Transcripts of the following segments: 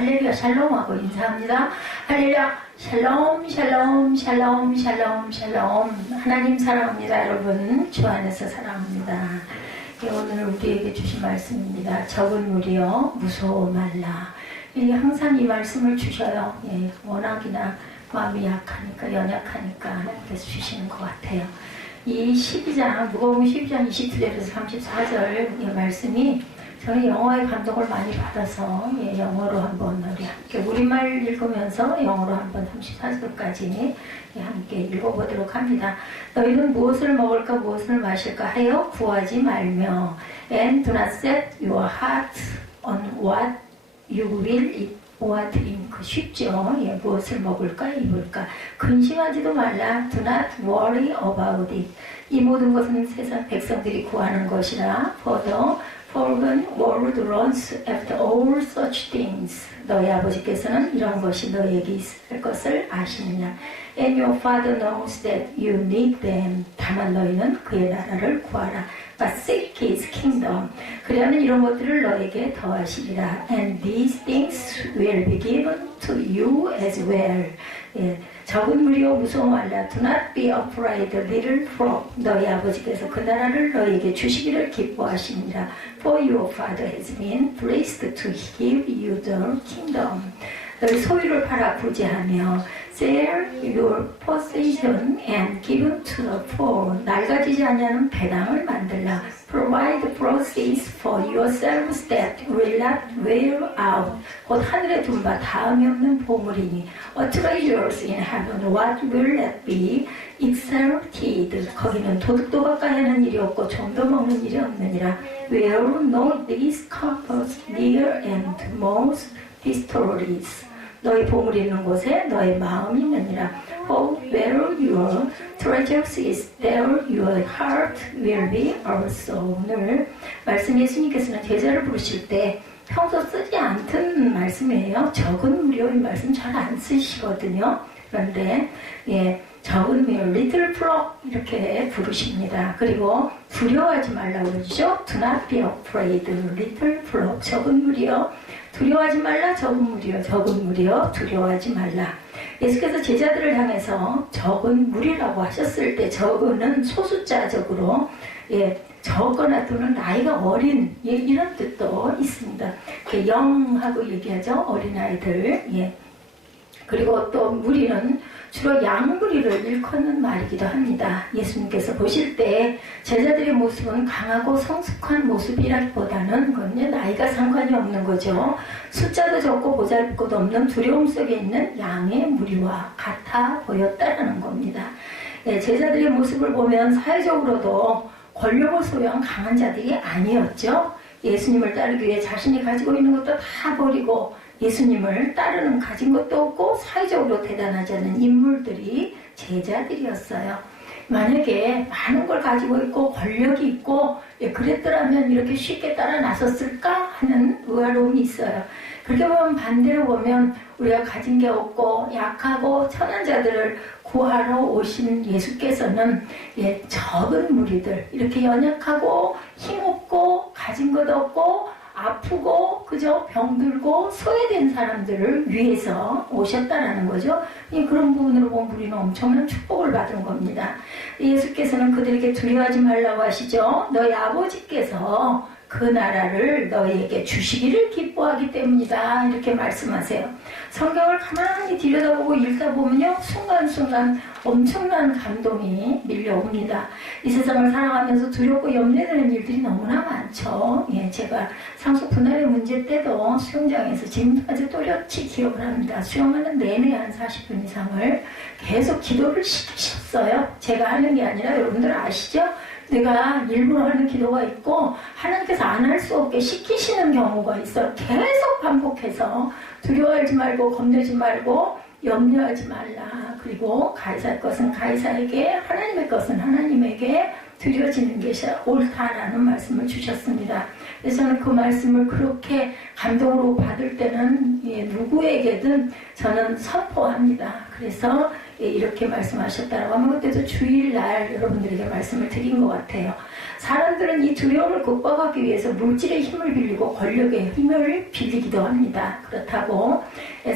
할렐루야 샬롬하고 인사합니다. 할렐루야 샬롬 샬롬 샬롬 샬롬 샬롬. 하나님 사랑합니다. 여러분 주 안에서 사랑합니다. 오늘 우리에게 주신 말씀입니다. 적은 무리여 무서워 말라. 항상 이 말씀을 주셔요. 워낙이나 마음이 약하니까 연약하니까 하나님께서 주시는 것 같아요. 이 12장 누가복음 12장 22절에서 34절 말씀이 저는 영어의 감동을 많이 받아서 영어로 한번 우리 함께 우리말 읽으면서 영어로 한번 34절까지 함께 읽어보도록 합니다. 너희는 무엇을 먹을까 무엇을 마실까 하여 구하지 말며 and do not set your heart on what you will eat or drink. 쉽죠? 무엇을 먹을까 입을까 근심하지도 말라. do not worry about it. 이 모든 것은 세상 백성들이 구하는 것이라. for the world runs after all such things. 너희 아버지께서는 이런 것이 너희에게 있을 것을 아시느냐. And your father knows that you need them. 다만 너희는 그의 나라를 구하라. But seek his kingdom. 그리하면 이런 것들을 너에게 더하시리라. And these things will be given to you as well. 적은 무리여 무서워 말라. Do not be afraid, little flock. 너희 아버지께서 그 나라를 너희에게 주시기를 기뻐하시니라. For your father has been pleased to give you the kingdom. 너희 소유를 팔아 부지하며 sell your possession and give to the poor. 낡아지지 않냐는 배당을 만들라. Provide proceeds for yourselves that will not wear out. 곧 하늘에 둔 바 다음이 없는 보물이니. A treasures in heaven, what will that be exalted. 거기는 도둑도 가까이 하는 일이 없고 좀도 먹는 일이 없느니라. Where no these compass near and most histories. 너희 보물이 있는 곳에 너희 마음이 있느니라. For where your treasures is, there your heart will be also. 오늘 말씀 예수님께서는 제자를 부르실 때 평소 쓰지 않던 말씀이에요. 적은 무리여 이 말씀 잘 안 쓰시거든요. 그런데 적은 무리여 little flock 이렇게 부르십니다. 그리고 두려워하지 말라고 그러죠. Do not be afraid, little flock. 적은 무리여 두려워하지 말라. 적은 무리여 두려워하지 말라. 예수께서 제자들을 향해서 적은 무리라고 하셨을 때 적은은 소수자적으로 적거나 또는 나이가 어린 이런 뜻도 있습니다. 영하고 얘기하죠. 어린아이들. 그리고 또 무리는 주로 양무리를 일컫는 말이기도 합니다. 예수님께서 보실 때 제자들의 모습은 강하고 성숙한 모습이라기보다는 그건 나이가 상관이 없는 거죠. 숫자도 적고 보잘것도 없는 두려움 속에 있는 양의 무리와 같아 보였다라는 겁니다. 제자들의 모습을 보면 사회적으로도 권력을 소유한 강한 자들이 아니었죠. 예수님을 따르기 위해 자신이 가지고 있는 것도 다 버리고 예수님을 따르는 가진 것도 없고 사회적으로 대단하지 않은 인물들이 제자들이었어요. 만약에 많은 걸 가지고 있고 권력이 있고 그랬더라면 이렇게 쉽게 따라 나섰을까 하는 의아로움이 있어요. 그렇게 보면 반대로 보면 우리가 가진 게 없고 약하고 천한 자들을 구하러 오신 예수께서는 적은 무리들 이렇게 연약하고 힘없고 가진 것 없고 아프고 그저 병들고 소외된 사람들을 위해서 오셨다라는 거죠. 그런 부분으로 보면 우리는 엄청난 축복을 받은 겁니다. 예수께서는 그들에게 두려워하지 말라고 하시죠. 너희 아버지께서 그 나라를 너희에게 주시기를 기뻐하기 때문이다 이렇게 말씀하세요. 성경을 가만히 들여다보고 읽다 보면요 순간순간 엄청난 감동이 밀려옵니다. 이 세상을 살아가면서 두렵고 염려되는 일들이 너무나 많죠. 제가 상속 분할의 문제 때도 수영장에서 지금까지 또렷이 기억을 합니다. 수영하는 내내 한 40분 이상을 계속 기도를 시키셨어요. 제가 하는 게 아니라 여러분들 아시죠? 내가 일부러 하는 기도가 있고 하나님께서 안 할 수 없게 시키시는 경우가 있어요. 계속 반복해서 두려워하지 말고 겁내지 말고 염려하지 말라. 그리고 가이사의 것은 가이사에게 하나님의 것은 하나님에게 드려지는 것이 옳다라는 말씀을 주셨습니다. 그래서 저는 그 말씀을 그렇게 감동으로 받을 때는 누구에게든 저는 선포합니다. 그래서 이렇게 말씀하셨다라고 하면 그때도 주일날 여러분들에게 말씀을 드린 것 같아요. 사람들은 이 두려움을 극복하기 위해서 물질의 힘을 빌리고 권력의 힘을 빌리기도 합니다. 그렇다고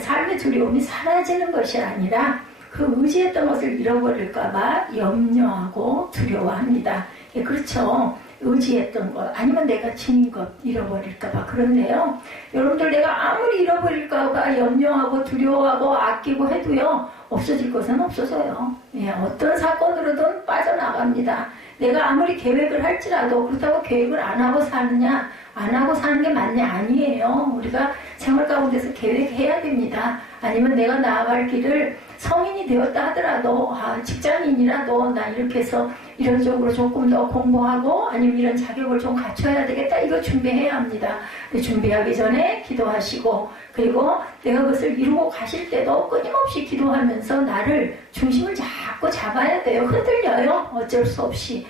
삶의 두려움이 사라지는 것이 아니라 그 의지했던 것을 잃어버릴까봐 염려하고 두려워합니다. 그렇죠. 의지했던 것 아니면 내가 지닌 것 잃어버릴까봐 그런데요. 여러분들 내가 아무리 잃어버릴까봐 염려하고 두려워하고 아끼고 해도요. 없어질 것은 없어져요. 어떤 사건으로든 빠져나갑니다. 내가 아무리 계획을 할지라도 그렇다고 계획을 안 하고 사느냐 안 하고 사는 게 맞냐 아니에요. 우리가 생활 가운데서 계획해야 됩니다. 아니면 내가 나아갈 길을 성인이 되었다 하더라도 직장인이라도 나 이렇게 해서 이런 쪽으로 조금 더 공부하고 아니면 이런 자격을 좀 갖춰야 되겠다 이거 준비해야 합니다. 준비하기 전에 기도하시고 그리고 내가 그것을 이루고 가실 때도 끊임없이 기도하면서 나를 중심을 자꾸 잡아야 돼요. 흔들려요. 어쩔 수 없이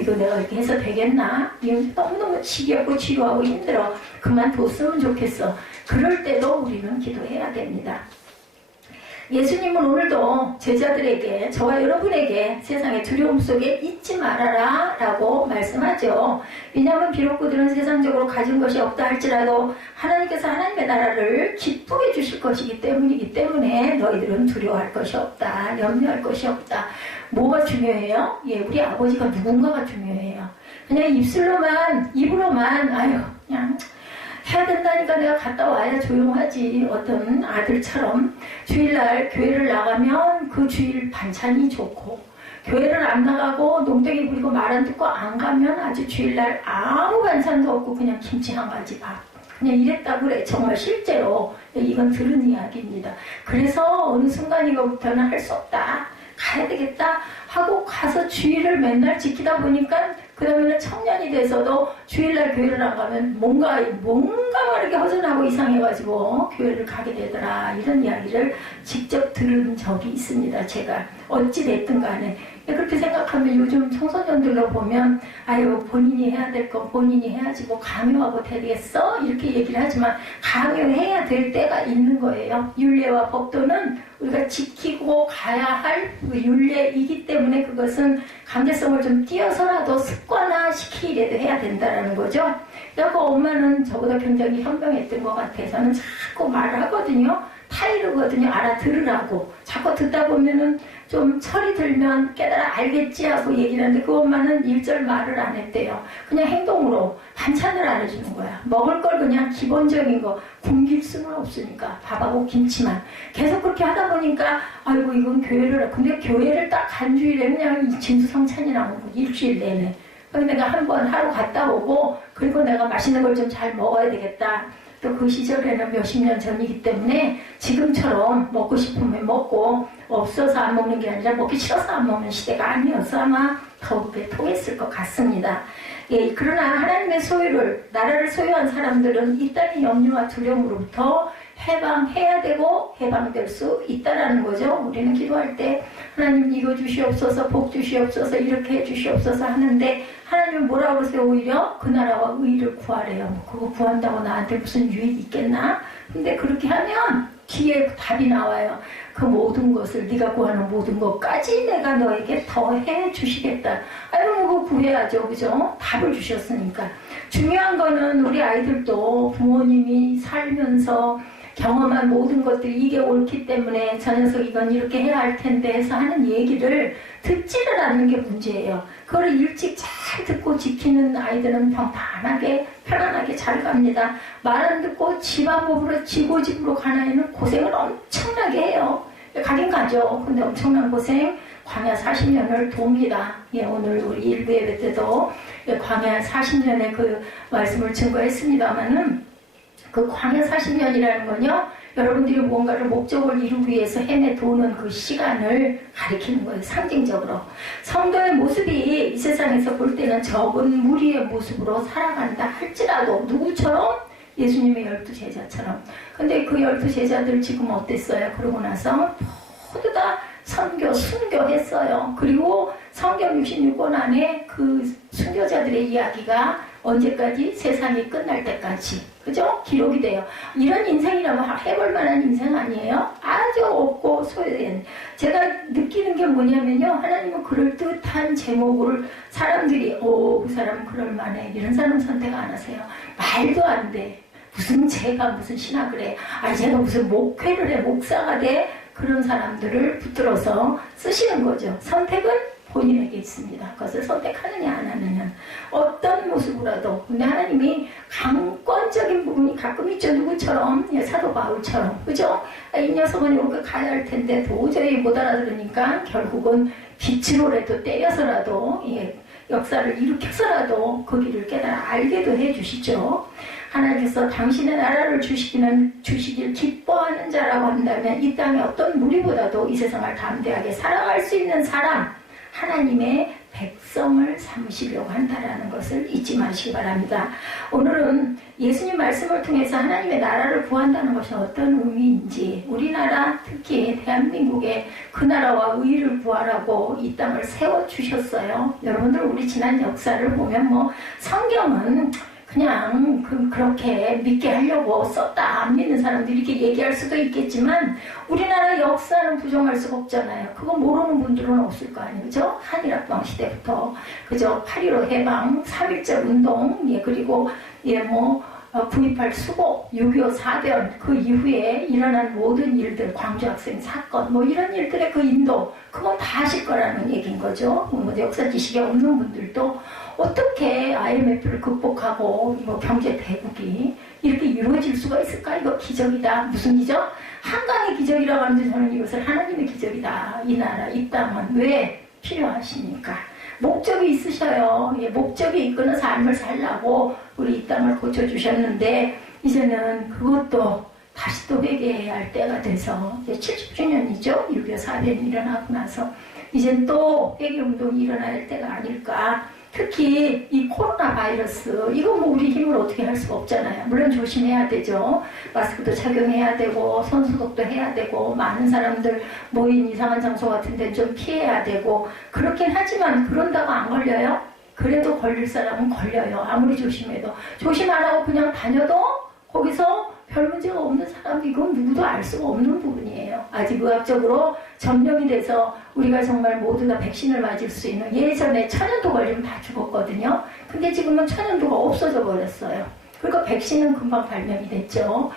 이거 내가 이렇게 해서 되겠나? 너무너무 지겹고 지루하고 힘들어. 그만뒀으면 좋겠어. 그럴 때도 우리는 기도해야 됩니다. 예수님은 오늘도 제자들에게 저와 여러분에게 세상의 두려움 속에 잊지 말아라 라고 말씀하죠. 왜냐하면 비록 그들은 세상적으로 가진 것이 없다 할지라도 하나님께서 하나님의 나라를 기쁘게 주실 것이기 때문이기 때문에 너희들은 두려워할 것이 없다. 염려할 것이 없다. 뭐가 중요해요? 우리 아버지가 누군가가 중요해요. 그냥 입으로만 그냥 해야 된다니까 내가 갔다 와야 조용하지. 어떤 아들처럼 주일날 교회를 나가면 그 주일 반찬이 좋고 교회를 안 나가고 농땡이 부리고 말 안 듣고 안 가면 아주 주일날 아무 반찬도 없고 그냥 김치 한 가지 밥. 그냥 이랬다 그래. 정말 실제로 이건 들은 이야기입니다. 그래서 어느 순간이부터는 할 수 없다. 가야 되겠다 하고 가서 주일을 맨날 지키다 보니까 그 다음에는 청년이 돼서도 주일날 교회를 안 가면 뭔가 이렇게 허전하고 이상해가지고 교회를 가게 되더라. 이런 이야기를 직접 들은 적이 있습니다. 제가 어찌됐든 간에 그렇게 생각하면 요즘 청소년들로 보면 본인이 해야 될 건 본인이 해야지 뭐 강요하고 되겠어? 이렇게 얘기를 하지만 강요해야 될 때가 있는 거예요. 율례와 법도는 우리가 지키고 가야 할 율례이기 때문에 그것은 강제성을 좀 띄어서라도 습관화시키려도 해야 된다는 거죠. 그래서 엄마는 저보다 굉장히 현명했던 것 같아서는 자꾸 말을 하거든요. 타이르거든요. 알아들으라고. 자꾸 듣다 보면은 좀 철이 들면 깨달아 알겠지 하고 얘기를 하는데 그 엄마는 일절 말을 안 했대요. 그냥 행동으로 반찬을 안 해주는 거야. 먹을 걸 그냥 기본적인 거 굶길 수는 없으니까 밥하고 김치만 계속 그렇게 하다 보니까 이건 근데 교회를 딱 한 주일에 그냥 진수성찬이라고 일주일 내내 내가 한 번 하루 갔다 오고 그리고 내가 맛있는 걸 좀 잘 먹어야 되겠다. 또 그 시절에는 몇십 년 전이기 때문에 지금처럼 먹고 싶으면 먹고 없어서 안 먹는 게 아니라 먹기 싫어서 안 먹는 시대가 아니어서 아마 더 통했을 것 같습니다. 그러나 하나님의 나라를 소유한 사람들은 이 땅의 염려와 두려움으로부터 해방해야 되고 해방될 수 있다라는 거죠. 우리는 기도할 때 하나님 이거 주시옵소서 복 주시옵소서 이렇게 해주시옵소서 하는데 하나님은 뭐라고 그러세요? 오히려 그 나라와 의를 구하래요. 그거 구한다고 나한테 무슨 유익이 있겠나? 근데 그렇게 하면 뒤에 답이 나와요. 그 모든 것을 네가 구하는 모든 것까지 내가 너에게 더해 주시겠다. 그거 구해야죠. 그죠? 답을 주셨으니까. 중요한 거는 우리 아이들도 부모님이 살면서 경험한 모든 것들이 이게 옳기 때문에 저 녀석 이건 이렇게 해야 할 텐데 해서 하는 얘기를 듣지를 않는 게 문제예요. 그걸 일찍 잘 듣고 지키는 아이들은 편안하게 잘 갑니다. 말 안 듣고 집안법으로 지고집으로 가는 아이는 고생을 엄청나게 해요. 가긴 가죠. 근데 엄청난 고생 광야 40년을 돕니다. 오늘 우리 일부 예배 때도 광야 40년의 그 말씀을 증거했습니다마는 그 광야 40년이라는 건요, 여러분들이 무언가를 목적을 이루기 위해서 도는 그 시간을 가리키는 거예요. 상징적으로. 성도의 모습이 이 세상에서 볼 때는 적은 무리의 모습으로 살아간다 할지라도 누구처럼? 예수님의 12제자처럼. 근데 그 12제자들 지금 어땠어요? 그러고 나서 모두 다 순교했어요. 그리고 성경 66권 안에 그 순교자들의 이야기가 언제까지? 세상이 끝날 때까지. 그죠? 기록이 돼요. 이런 인생이라면 해볼 만한 인생 아니에요? 아주 없고 소외된. 제가 느끼는 게 뭐냐면요. 하나님은 그럴듯한 제목을 사람들이 그 사람은 그럴만해. 이런 사람 선택 안 하세요. 말도 안 돼. 무슨 제가 무슨 신학을 해. 제가 무슨 목회를 해. 목사가 돼. 그런 사람들을 붙들어서 쓰시는 거죠. 선택은 본인에게 있습니다. 그것을 선택하느냐 안 하느냐. 어떤 모습으로라도. 근데 하나님이 강권적인 부분이 가끔 있죠. 누구처럼? 사도 바울처럼. 그죠? 이 녀석은 여기 가야 할 텐데 도저히 못 알아들으니까 결국은 빛으로라도 때려서라도 역사를 일으켜서라도 그 길을 깨달아 알게도 해주시죠. 하나님께서 당신의 나라를 주시길 기뻐하는 자라고 한다면 이 땅의 어떤 무리보다도 이 세상을 담대하게 살아갈 수 있는 사람, 하나님의 백성을 삼으시려고 한다는 것을 잊지 마시기 바랍니다. 오늘은 예수님 말씀을 통해서 하나님의 나라를 구한다는 것이 어떤 의미인지, 우리나라 특히 대한민국의 그 나라와 의를 구하라고 이 땅을 세워주셨어요. 여러분들 우리 지난 역사를 보면 성경은 그냥 그렇게 믿게 하려고 썼다 안 믿는 사람들이 이렇게 얘기할 수도 있겠지만 우리나라 역사는 부정할 수가 없잖아요. 그거 모르는 분들은 없을 거 아니에요. 그죠? 한일합방 시대부터 그죠? 8.15 해방, 3.1절 운동, 그리고 9.28 수복, 6.25 사변, 그 이후에 일어난 모든 일들, 광주학생 사건, 이런 일들의 그 인도, 그건 다 하실 거라는 얘기인 거죠. 역사 지식이 없는 분들도 어떻게 IMF를 극복하고 경제 대국이 이렇게 이루어질 수가 있을까? 이거 기적이다. 무슨 기적? 한강의 기적이라고 하는데 저는 이것을 하나님의 기적이다. 이 나라, 이 땅은 왜 필요하시니까? 목적이 있으셔요. 목적이 있거나 삶을 살라고 우리 이 땅을 고쳐주셨는데 이제는 그것도 다시 또 회개해야 할 때가 돼서 이제 70주년이죠. 6.25 사변이 일어나고 나서 이젠 또 회개운동이 일어나야 할 때가 아닐까. 특히 이 코로나 바이러스 이거 우리 힘으로 어떻게 할 수가 없잖아요. 물론 조심해야 되죠. 마스크도 착용해야 되고 손소독도 해야 되고 많은 사람들 모인 이상한 장소 같은 데는 좀 피해야 되고 그렇긴 하지만 그런다고 안 걸려요? 그래도 걸릴 사람은 걸려요. 아무리 조심해도. 조심 안 하고 그냥 다녀도 거기서 별 문제가 없는 사람도 이건 누구도 알 수가 없는 부분이에요. 아직 의학적으로 점령이 돼서 우리가 정말 모두 다 백신을 맞을 수 있는 예전에 천연두 걸리면 다 죽었거든요. 근데 지금은 천연두가 없어져 버렸어요. 그러니까 백신은 금방 발명이 됐죠.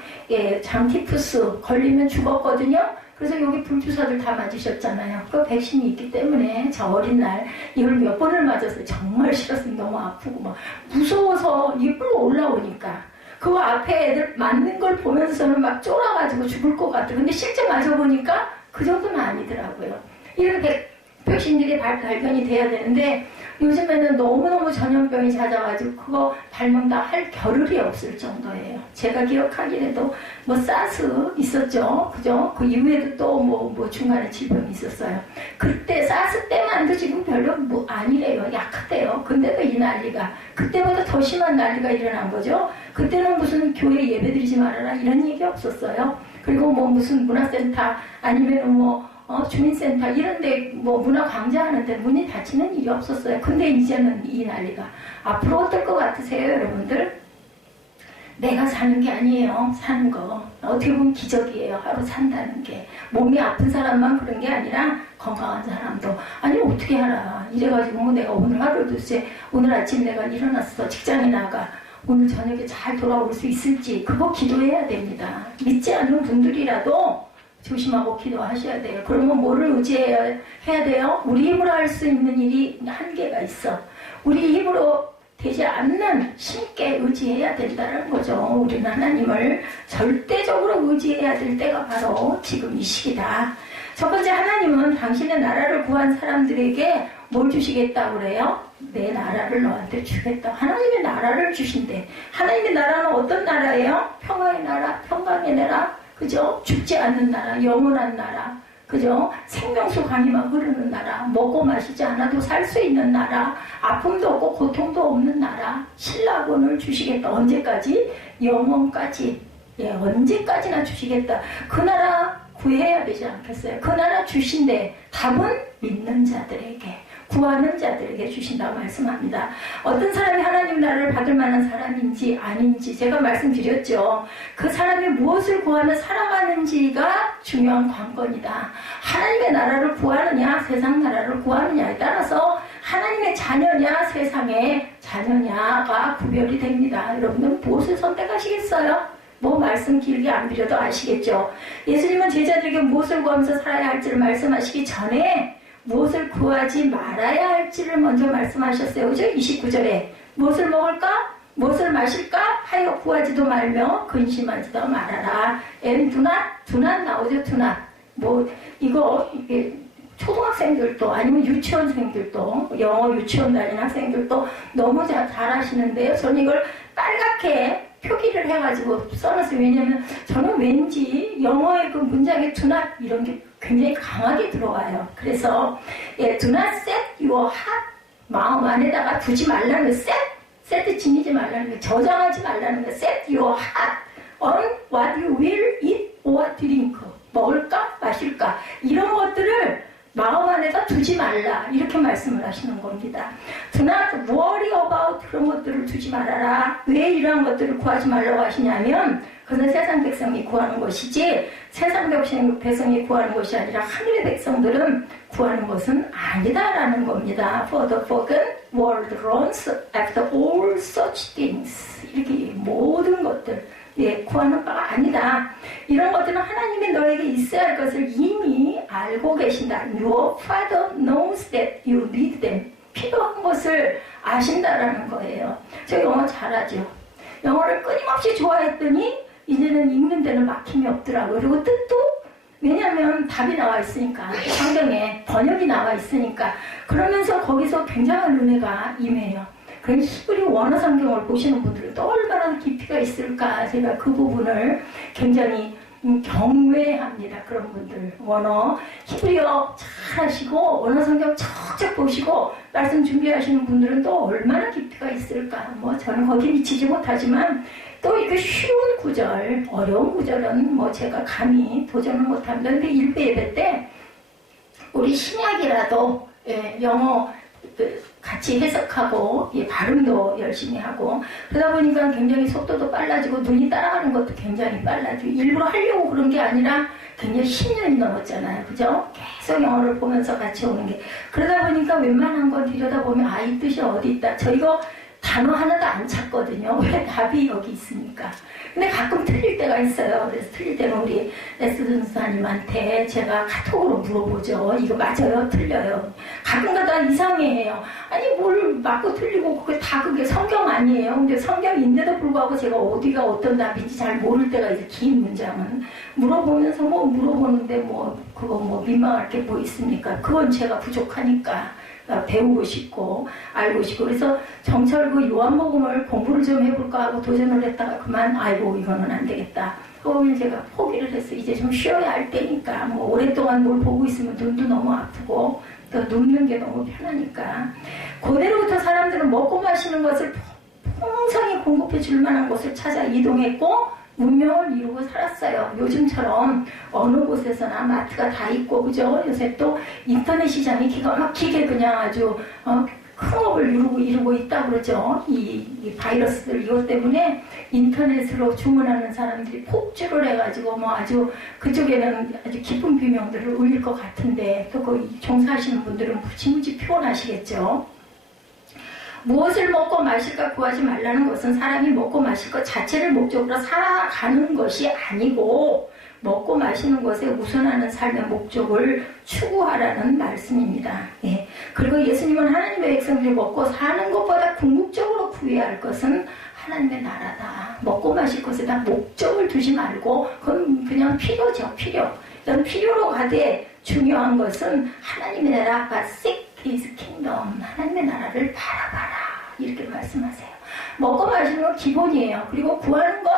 장티푸스 걸리면 죽었거든요. 그래서 여기 불주사들 다 맞으셨잖아요. 그 백신이 있기 때문에 저 어린 날 이걸 몇 번을 맞았어요. 정말 싫었어요. 너무 아프고 막 무서워서 입으로 올라오니까. 그 앞에 애들 맞는 걸 보면서는 막 쫄아가지고 죽을 것 같아. 근데 실제 맞아보니까 그 정도는 아니더라고요. 이런 백신들이 발견이 돼야 되는데 요즘에는 너무너무 전염병이 잦아가지고 그거 발명 다 할 겨를이 없을 정도예요. 제가 기억하기에도 사스 있었죠. 그죠? 그 이후에도 또 중간에 질병이 있었어요. 그때 사스 때만도 지금 별로 아니래요. 약하대요. 근데도 이 난리가 그때보다 더 심한 난리가 일어난 거죠. 그때는 무슨 교회 예배드리지 말아라 이런 얘기 없었어요. 그리고 무슨 문화센터 아니면 주민센터 이런데 문화 강좌하는데 문이 닫히는 일이 없었어요. 근데 이제는 이 난리가 앞으로 어떨 것 같으세요, 여러분들? 내가 사는 게 아니에요. 사는 거 어떻게 보면 기적이에요. 하루 산다는 게 몸이 아픈 사람만 그런 게 아니라 건강한 사람도 아니 어떻게 알아? 이래가지고 내가 오늘 하루 둘째 오늘 아침 내가 일어났어 직장에 나가 오늘 저녁에 잘 돌아올 수 있을지 그거 기도해야 됩니다. 믿지 않는 분들이라도 조심하고 기도하셔야 돼요. 그러면 뭐를 의지해야 돼요? 우리 힘으로 할 수 있는 일이 한계가 있어. 우리 힘으로 되지 않는 신께 의지해야 된다는 거죠. 우리는 하나님을 절대적으로 의지해야 될 때가 바로 지금 이 시기다. 첫 번째, 하나님은 당신의 나라를 구한 사람들에게 뭘 주시겠다고 그래요? 내 나라를 너한테 주겠다. 하나님의 나라를 주신대. 하나님의 나라는 어떤 나라예요? 평화의 나라, 평강의 나라, 그죠? 죽지 않는 나라, 영원한 나라, 그죠? 생명수 강이만 흐르는 나라, 먹고 마시지 않아도 살 수 있는 나라, 아픔도 없고 고통도 없는 나라, 신라권을 주시겠다. 언제까지? 영원까지. 언제까지나 주시겠다. 그 나라 구해야 되지 않겠어요? 그 나라 주신대. 답은 믿는 자들에게. 구하는 자들에게 주신다고 말씀합니다. 어떤 사람이 하나님 나라를 받을 만한 사람인지 아닌지 제가 말씀드렸죠. 그 사람이 무엇을 구하며 살아가는지가 중요한 관건이다. 하나님의 나라를 구하느냐 세상 나라를 구하느냐에 따라서 하나님의 자녀냐 세상의 자녀냐가 구별이 됩니다. 여러분은 무엇을 선택하시겠어요? 뭐 말씀 길게 안 드려도 아시겠죠. 예수님은 제자들에게 무엇을 구하면서 살아야 할지를 말씀하시기 전에 무엇을 구하지 말아야 할지를 먼저 말씀하셨어요. 그죠? 29절에 무엇을 먹을까? 무엇을 마실까? 하여 구하지도 말며 근심하지도 말아라. And do not 나오죠. do not. 뭐 이게 초등학생들도 아니면 유치원생들도 영어 유치원 다니는 학생들도 너무 잘 하시는데요. 저는 이걸 빨갛게 표기를 해가지고 써놨어요. 왜냐면 저는 왠지 영어의 그 문장에 do not 이런 게 굉장히 강하게 들어와요. 그래서 do not set your heart 마음 안에다가 두지 말라는 거 set 지니지 말라는 거 저장하지 말라는 거 set your heart on what you will eat or drink 먹을까 마실까 이런 것들을 마음 안에다 두지 말라 이렇게 말씀을 하시는 겁니다. Do not worry about 그런 것들을 두지 말아라. 왜 이러한 것들을 구하지 말라고 하시냐면 그것은 세상 백성이 구하는 것이지 세상 백성이 구하는 것이 아니라 하늘의 백성들은 구하는 것은 아니다라는 겁니다. For the forgotten world runs after all such things 이렇게 모든 것들 구하는 바가 아니다. 이런 것들은 하나님이 너에게 있어야 할 것을 이미 알고 계신다. Your Father knows that you need them. 필요한 것을 아신다라는 거예요. 저 영어 잘하죠. 영어를 끊임없이 좋아했더니 이제는 읽는 데는 막힘이 없더라고요. 그리고 뜻도 왜냐하면 답이 나와 있으니까 성경에 번역이 나와 있으니까 그러면서 거기서 굉장한 은혜가 임해요. 그럼 히브리 원어 성경을 보시는 분들은 또 얼마나 깊이가 있을까 제가 그 부분을 굉장히 경외합니다. 그런 분들 원어 히브리어 잘 하시고 원어 성경 척척 보시고 말씀 준비하시는 분들은 또 얼마나 깊이가 있을까. 뭐 저는 거기 미치지 못하지만 또 이거 쉬운 구절 어려운 구절은 뭐 제가 감히 도전을 못합니다. 근데 일부 예배 때 우리 신약이라도 영어 같이 해석하고 발음도 열심히 하고 그러다 보니까 굉장히 속도도 빨라지고 눈이 따라가는 것도 굉장히 빨라지고 일부러 하려고 그런 게 아니라 굉장히 10년이 넘었잖아요. 그죠? 계속 영어를 보면서 같이 오는 게 그러다 보니까 웬만한 거 들여다보면 이 뜻이 어디 있다. 저 이거 단어 하나도 안 찾거든요. 왜 답이 여기 있으니까. 근데 가끔 틀릴 때가 있어요. 그래서 틀릴 때는 우리 레스든사님한테 제가 카톡으로 물어보죠. 이거 맞아요? 틀려요? 가끔가다 이상해해요. 아니 뭘 맞고 틀리고 그게 성경 아니에요. 근데 성경인데도 불구하고 제가 어디가 어떤 답인지 잘 모를 때가 이제 긴 문장은 물어보면서 물어보는데 그거 민망할 게 뭐 있습니까? 그건 제가 부족하니까. 배우고 싶고 알고 싶고 그래서 정철 요한복음을 공부를 좀 해볼까 하고 도전을 했다가 그만 이거는 안 되겠다. 그러면 제가 포기를 했어요. 이제 좀 쉬어야 할 때니까 오랫동안 뭘 보고 있으면 눈도 너무 아프고 또 눕는 게 너무 편하니까 그대로부터 사람들은 먹고 마시는 것을 풍성히 공급해 줄 만한 곳을 찾아 이동했고 문명을 이루고 살았어요. 요즘처럼 어느 곳에서나 마트가 다 있고 그죠? 요새 또 인터넷 시장이 기가 막히게 그냥 아주 큰 업을 이루고 있다고 그러죠. 이 바이러스들 이것 때문에 인터넷으로 주문하는 사람들이 폭주를 해가지고 아주 그쪽에는 아주 깊은 비명들을 울릴 것 같은데 또 거기 종사하시는 분들은 무지무지 피곤하시겠죠. 무엇을 먹고 마실까 구하지 말라는 것은 사람이 먹고 마실 것 자체를 목적으로 살아가는 것이 아니고 먹고 마시는 것에 우선하는 삶의 목적을 추구하라는 말씀입니다. 그리고 예수님은 하나님의 백성들이 먹고 사는 것보다 궁극적으로 구해야 할 것은 하나님의 나라다. 먹고 마실 것에다 목적을 두지 말고 그건 그냥 필요죠. 이건 필요로 가되 중요한 것은 하나님의 나라 seek His kingdom 하나님의 나라를 바라봐라 이렇게 말씀하세요. 먹고 마시는 건 기본이에요. 그리고 구하는 것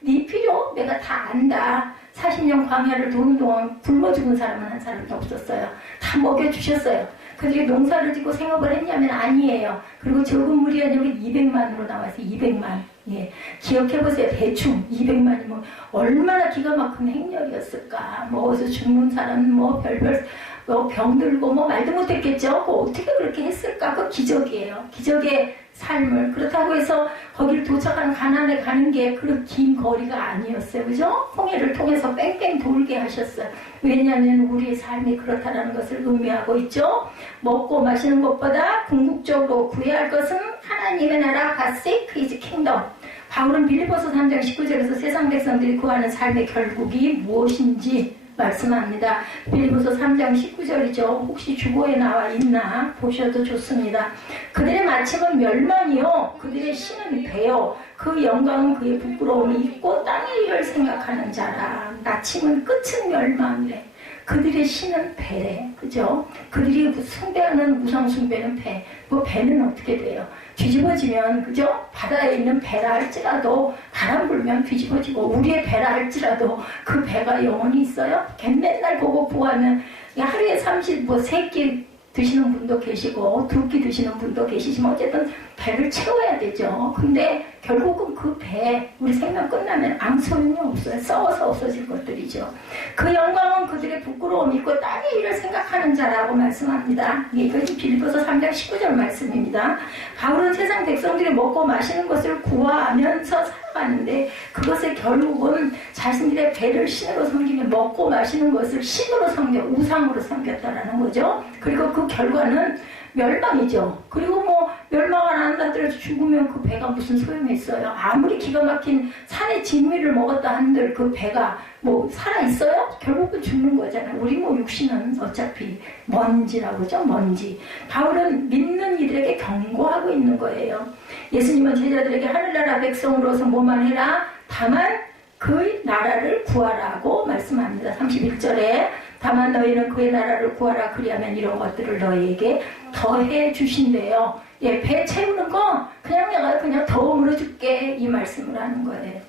네 필요 내가 다 안다. 40년 광야를 도는 동안 굶어 죽은 사람은 한 사람도 없었어요. 다 먹여주셨어요. 그들이 농사를 짓고 생업을 했냐면 아니에요. 그리고 적은 물이 아니면 200만으로 나와서 200만 예, 기억해보세요. 대충 200만이면 얼마나 기가 막힌 행렬이었을까. 뭐 어디서 죽는 사람, 뭐 별별 뭐 병들고 뭐 말도 못했겠죠. 뭐 어떻게 그렇게 했을까. 그 기적이에요. 기적의 삶을. 그렇다고 해서 거기를 도착하는 가나안에 가는 게 그렇게 긴 거리가 아니었어요. 그죠? 홍해를 통해서 뺑뺑 돌게 하셨어요. 왜냐하면 우리의 삶이 그렇다는 것을 의미하고 있죠. 먹고 마시는 것보다 궁극적으로 구해야 할 것은 하나님의 나라, God seek His kingdom. 바울은 빌립보서 3장 19절에서 세상 백성들이 구하는 삶의 결국이 무엇인지 말씀합니다. 빌립보서 3장 19절이죠. 혹시 주보에 나와 있나 보셔도 좋습니다. 그들의 마침은 멸망이요 그들의 신은 배요 그 영광은 그의 부끄러움이 있고 땅의 일을 생각하는 자라. 마침은 끝은 멸망이래. 그들의 신은 배래. 그죠? 그들이 숭배하는 우상 숭배는 배. 뭐 배는 어떻게 돼요? 뒤집어지면 그죠? 바다에 있는 배라 할지라도 바람 불면 뒤집어지고 우리의 배라 할지라도 그 배가 영원히 있어요? 걔 맨날 보고 구하면 하루에 3끼 드시는 분도 계시고 2끼 드시는 분도 계시지만 어쨌든 배를 채워야 되죠. 근데 결국은 그 배 우리 생명 끝나면 아무 소용이 없어요. 썩어서 없어질 것들이죠. 그 영광은 그들의 부끄러움이 있고 땅의 일을 생각하는 자라고 말씀합니다. 이것이 빌립보서 3장 19절 말씀입니다. 바울은 세상 백성들이 먹고 마시는 것을 구하면서 살아가는데 그것의 결국은 자신들의 배를 신으로 섬기며 먹고 마시는 것을 신으로 섬겨 우상으로 섬겼다라는 거죠. 그리고 그 결과는 멸망이죠. 그리고 뭐 멸망 안 한다 하더라도 죽으면 그 배가 무슨 소용이 있어요. 아무리 기가 막힌 산의 진미를 먹었다 한들 그 배가 뭐 살아있어요? 결국은 죽는 거잖아요. 우리 뭐 육신은 어차피 먼지라고 그러죠. 먼지. 바울은 믿는 이들에게 경고하고 있는 거예요. 예수님은 제자들에게 하늘나라 백성으로서 뭐만 해라. 다만 그 나라를 구하라고 말씀합니다. 31절에 다만 너희는 그의 나라를 구하라. 그리하면 이런 것들을 너희에게 더해 주신대요. 예, 배 채우는 거 그냥 내가 그냥 더 물어줄게 이 말씀을 하는 거예요.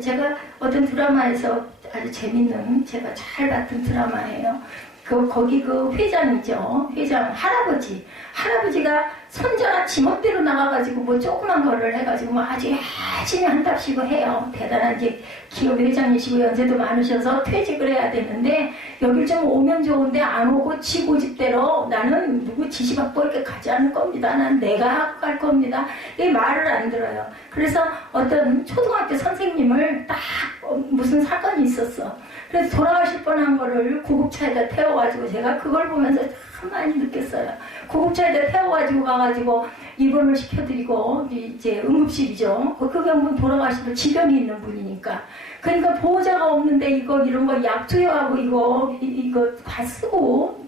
제가 어떤 드라마에서 아주 재밌는 제가 잘 봤던 드라마예요. 거기 그 회장이죠. 회장 할아버지가 손자가 지멋대로 나가가지고 뭐 조그만 거를 해가지고 뭐 아주 열심히 한답시고 해요. 대단한 이제 기업 회장이시고 연세도 많으셔서 퇴직을 해야 되는데 여길 좀 오면 좋은데 안 오고 지 고집대로 나는 누구 지시받고 이렇게 가지 않을 겁니다. 난 내가 하고 갈 겁니다. 이 말을 안 들어요. 그래서 어떤 초등학교 선생님을 딱 무슨 사건이 있었어. 그래서 돌아가실 뻔한 거를 구급차에다 태워가지고 제가 그걸 보면서 참 많이 느꼈어요. 구급차에다 태워가지고 가가지고 입원을 시켜드리고 이제 응급실이죠. 그 병분 돌아가시면 지병이 있는 분이니까. 그러니까 보호자가 없는데 이런 거 약 투여하고 이거 다 쓰고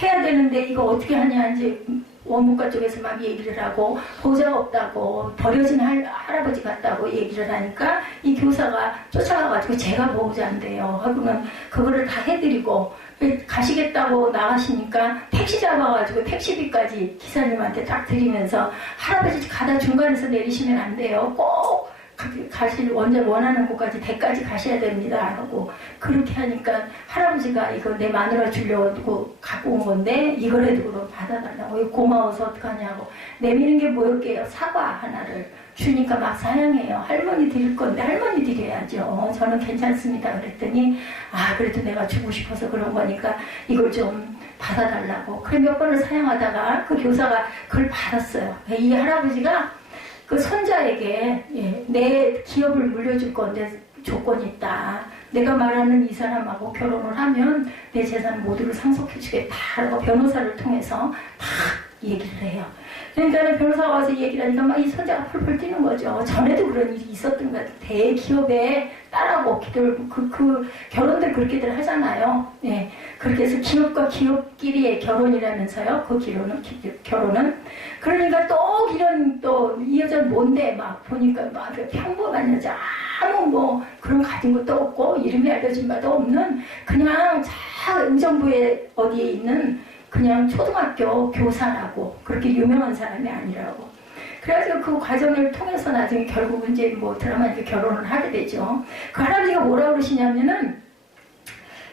해야 되는데 이거 어떻게 하냐 이제 원무과 쪽에서 막 얘기를 하고 보호자가 없다고 버려진 할아버지 같다고 얘기를 하니까 이 교사가 쫓아가가지고 제가 보호자인데요 하고는 그거를 다 해드리고 가시겠다고 나가시니까 택시 잡아가지고 택시비까지 기사님한테 딱 드리면서 할아버지 가다 중간에서 내리시면 안 돼요. 꼭 완전 원하는 곳까지 대까지 가셔야 됩니다 하고 그렇게 하니까 할아버지가 이거 내 마누라 주려고 갖고 온 건데 이거라도 그럼 받아달라고 고마워서 어떡하냐고 내미는 게 뭐였게요? 사과 하나를 주니까 막 사양해요. 할머니 드릴 건데 할머니 드려야죠. 저는 괜찮습니다 그랬더니 그래도 내가 주고 싶어서 그런 거니까 이걸 좀 받아달라고 그래 몇 번을 사양하다가 그 교사가 그걸 받았어요. 이 할아버지가 그 손자에게 내 기업을 물려줄 건데 조건이 있다. 내가 말하는 이 사람하고 결혼을 하면 내 재산 모두를 상속해주겠다. 라고 변호사를 통해서 다 얘기를 해요. 그러니까 변호사가 와서 얘기를 하니까 막 이 손자가 펄펄 뛰는 거죠. 전에도 그런 일이 있었던 것 같아요. 대기업에 딸하고 그 결혼들 그렇게들 하잖아요. 예. 그렇게 해서 기업과 기업끼리의 결혼이라면서요. 그 결혼은. 그러니까 이 여자는 뭔데 막 보니까 막 평범한 여자 아무 그런 가진 것도 없고 이름이 알려진 바도 없는 그냥 의정부에 어디에 있는 그냥 초등학교 교사라고 그렇게 유명한 사람이 아니라고. 그래서 그 과정을 통해서 나중에 결국은 이제 드라마에서 결혼을 하게 되죠. 그 할아버지가 뭐라고 그러시냐면은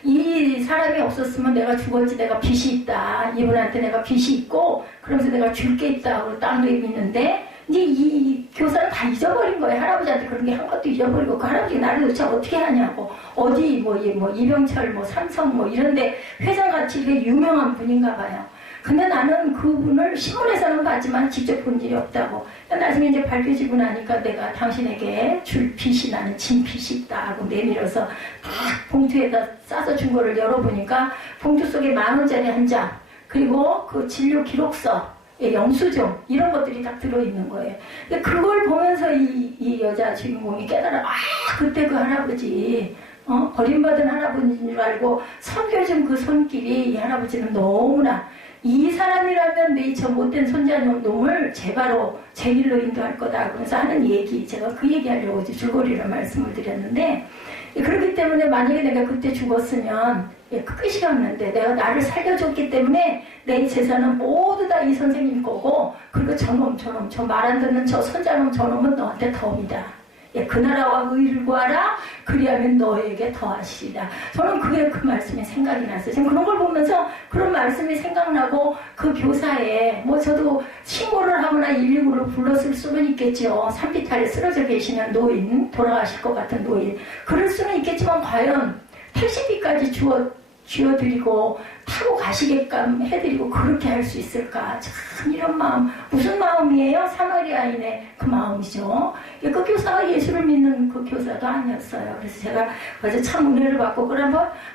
이 사람이 없었으면 내가 죽었지 내가 빚이 있다. 이분한테 내가 빚이 있고 그러면서 내가 줄 게 있다. 고 땅도 있는데 이제 이 교사는 다 잊어버린 거예요. 할아버지한테 그런 게 한 것도 잊어버리고, 그 할아버지 나를 도대체 어떻게 하냐고. 어디, 이병철, 삼성, 이런데 회장같이 이렇게 유명한 분인가 봐요. 근데 나는 그분을 신문에서는 봤지만 직접 본 일이 없다고. 나중에 이제 밝혀지고 나니까 내가 당신에게 줄 빚이, 나는 진 빚이 있다 하고 내밀어서 딱 봉투에다 싸서 준 거를 열어보니까 봉투 속에 10,000원짜리 한 장, 그리고 그 진료 기록서, 영수증, 이런 것들이 딱 들어있는 거예요. 근데 그걸 보면서 이 여자 주인공이 깨달아, 그때 그 할아버지, 버림받은 할아버지인 줄 알고 섬겨준 그 손길이, 이 할아버지는 너무나, 이 사람이라면 내 저 못된 손자놈을 제바로 제 길로 인도할 거다. 그래서 하는 얘기, 제가 그 얘기하려고 줄거리로 말씀을 드렸는데, 그렇기 때문에 만약에 내가 그때 죽었으면 끝이었는데, 내가 나를 살려줬기 때문에 내 재산은 모두 다 이 선생님 거고, 그리고 저놈, 저 말 안 듣는 저 손자놈, 저놈은 너한테 덤이다. 그 나라와 의를 구하라, 그리하면 너에게 더하시리라. 저는 그게 그 말씀이 생각이 났어요. 지금 그런 걸 보면서 그런 말씀이 생각나고, 그 교사에 저도 신고를 하거나 119를 불렀을 수는 있겠죠. 산비탈에 쓰러져 계시는 노인, 돌아가실 것 같은 노인, 그럴 수는 있겠지만 과연 택시비까지 쥐어드리고 타고 가시게끔 해드리고 그렇게 할 수 있을까? 참, 이런 마음, 무슨 마음이에요? 사마리아인의 그 마음이죠. 그 교사가 예수를 믿는 그 교사도 아니었어요. 그래서 제가 어제 참 은혜를 받고 그걸 한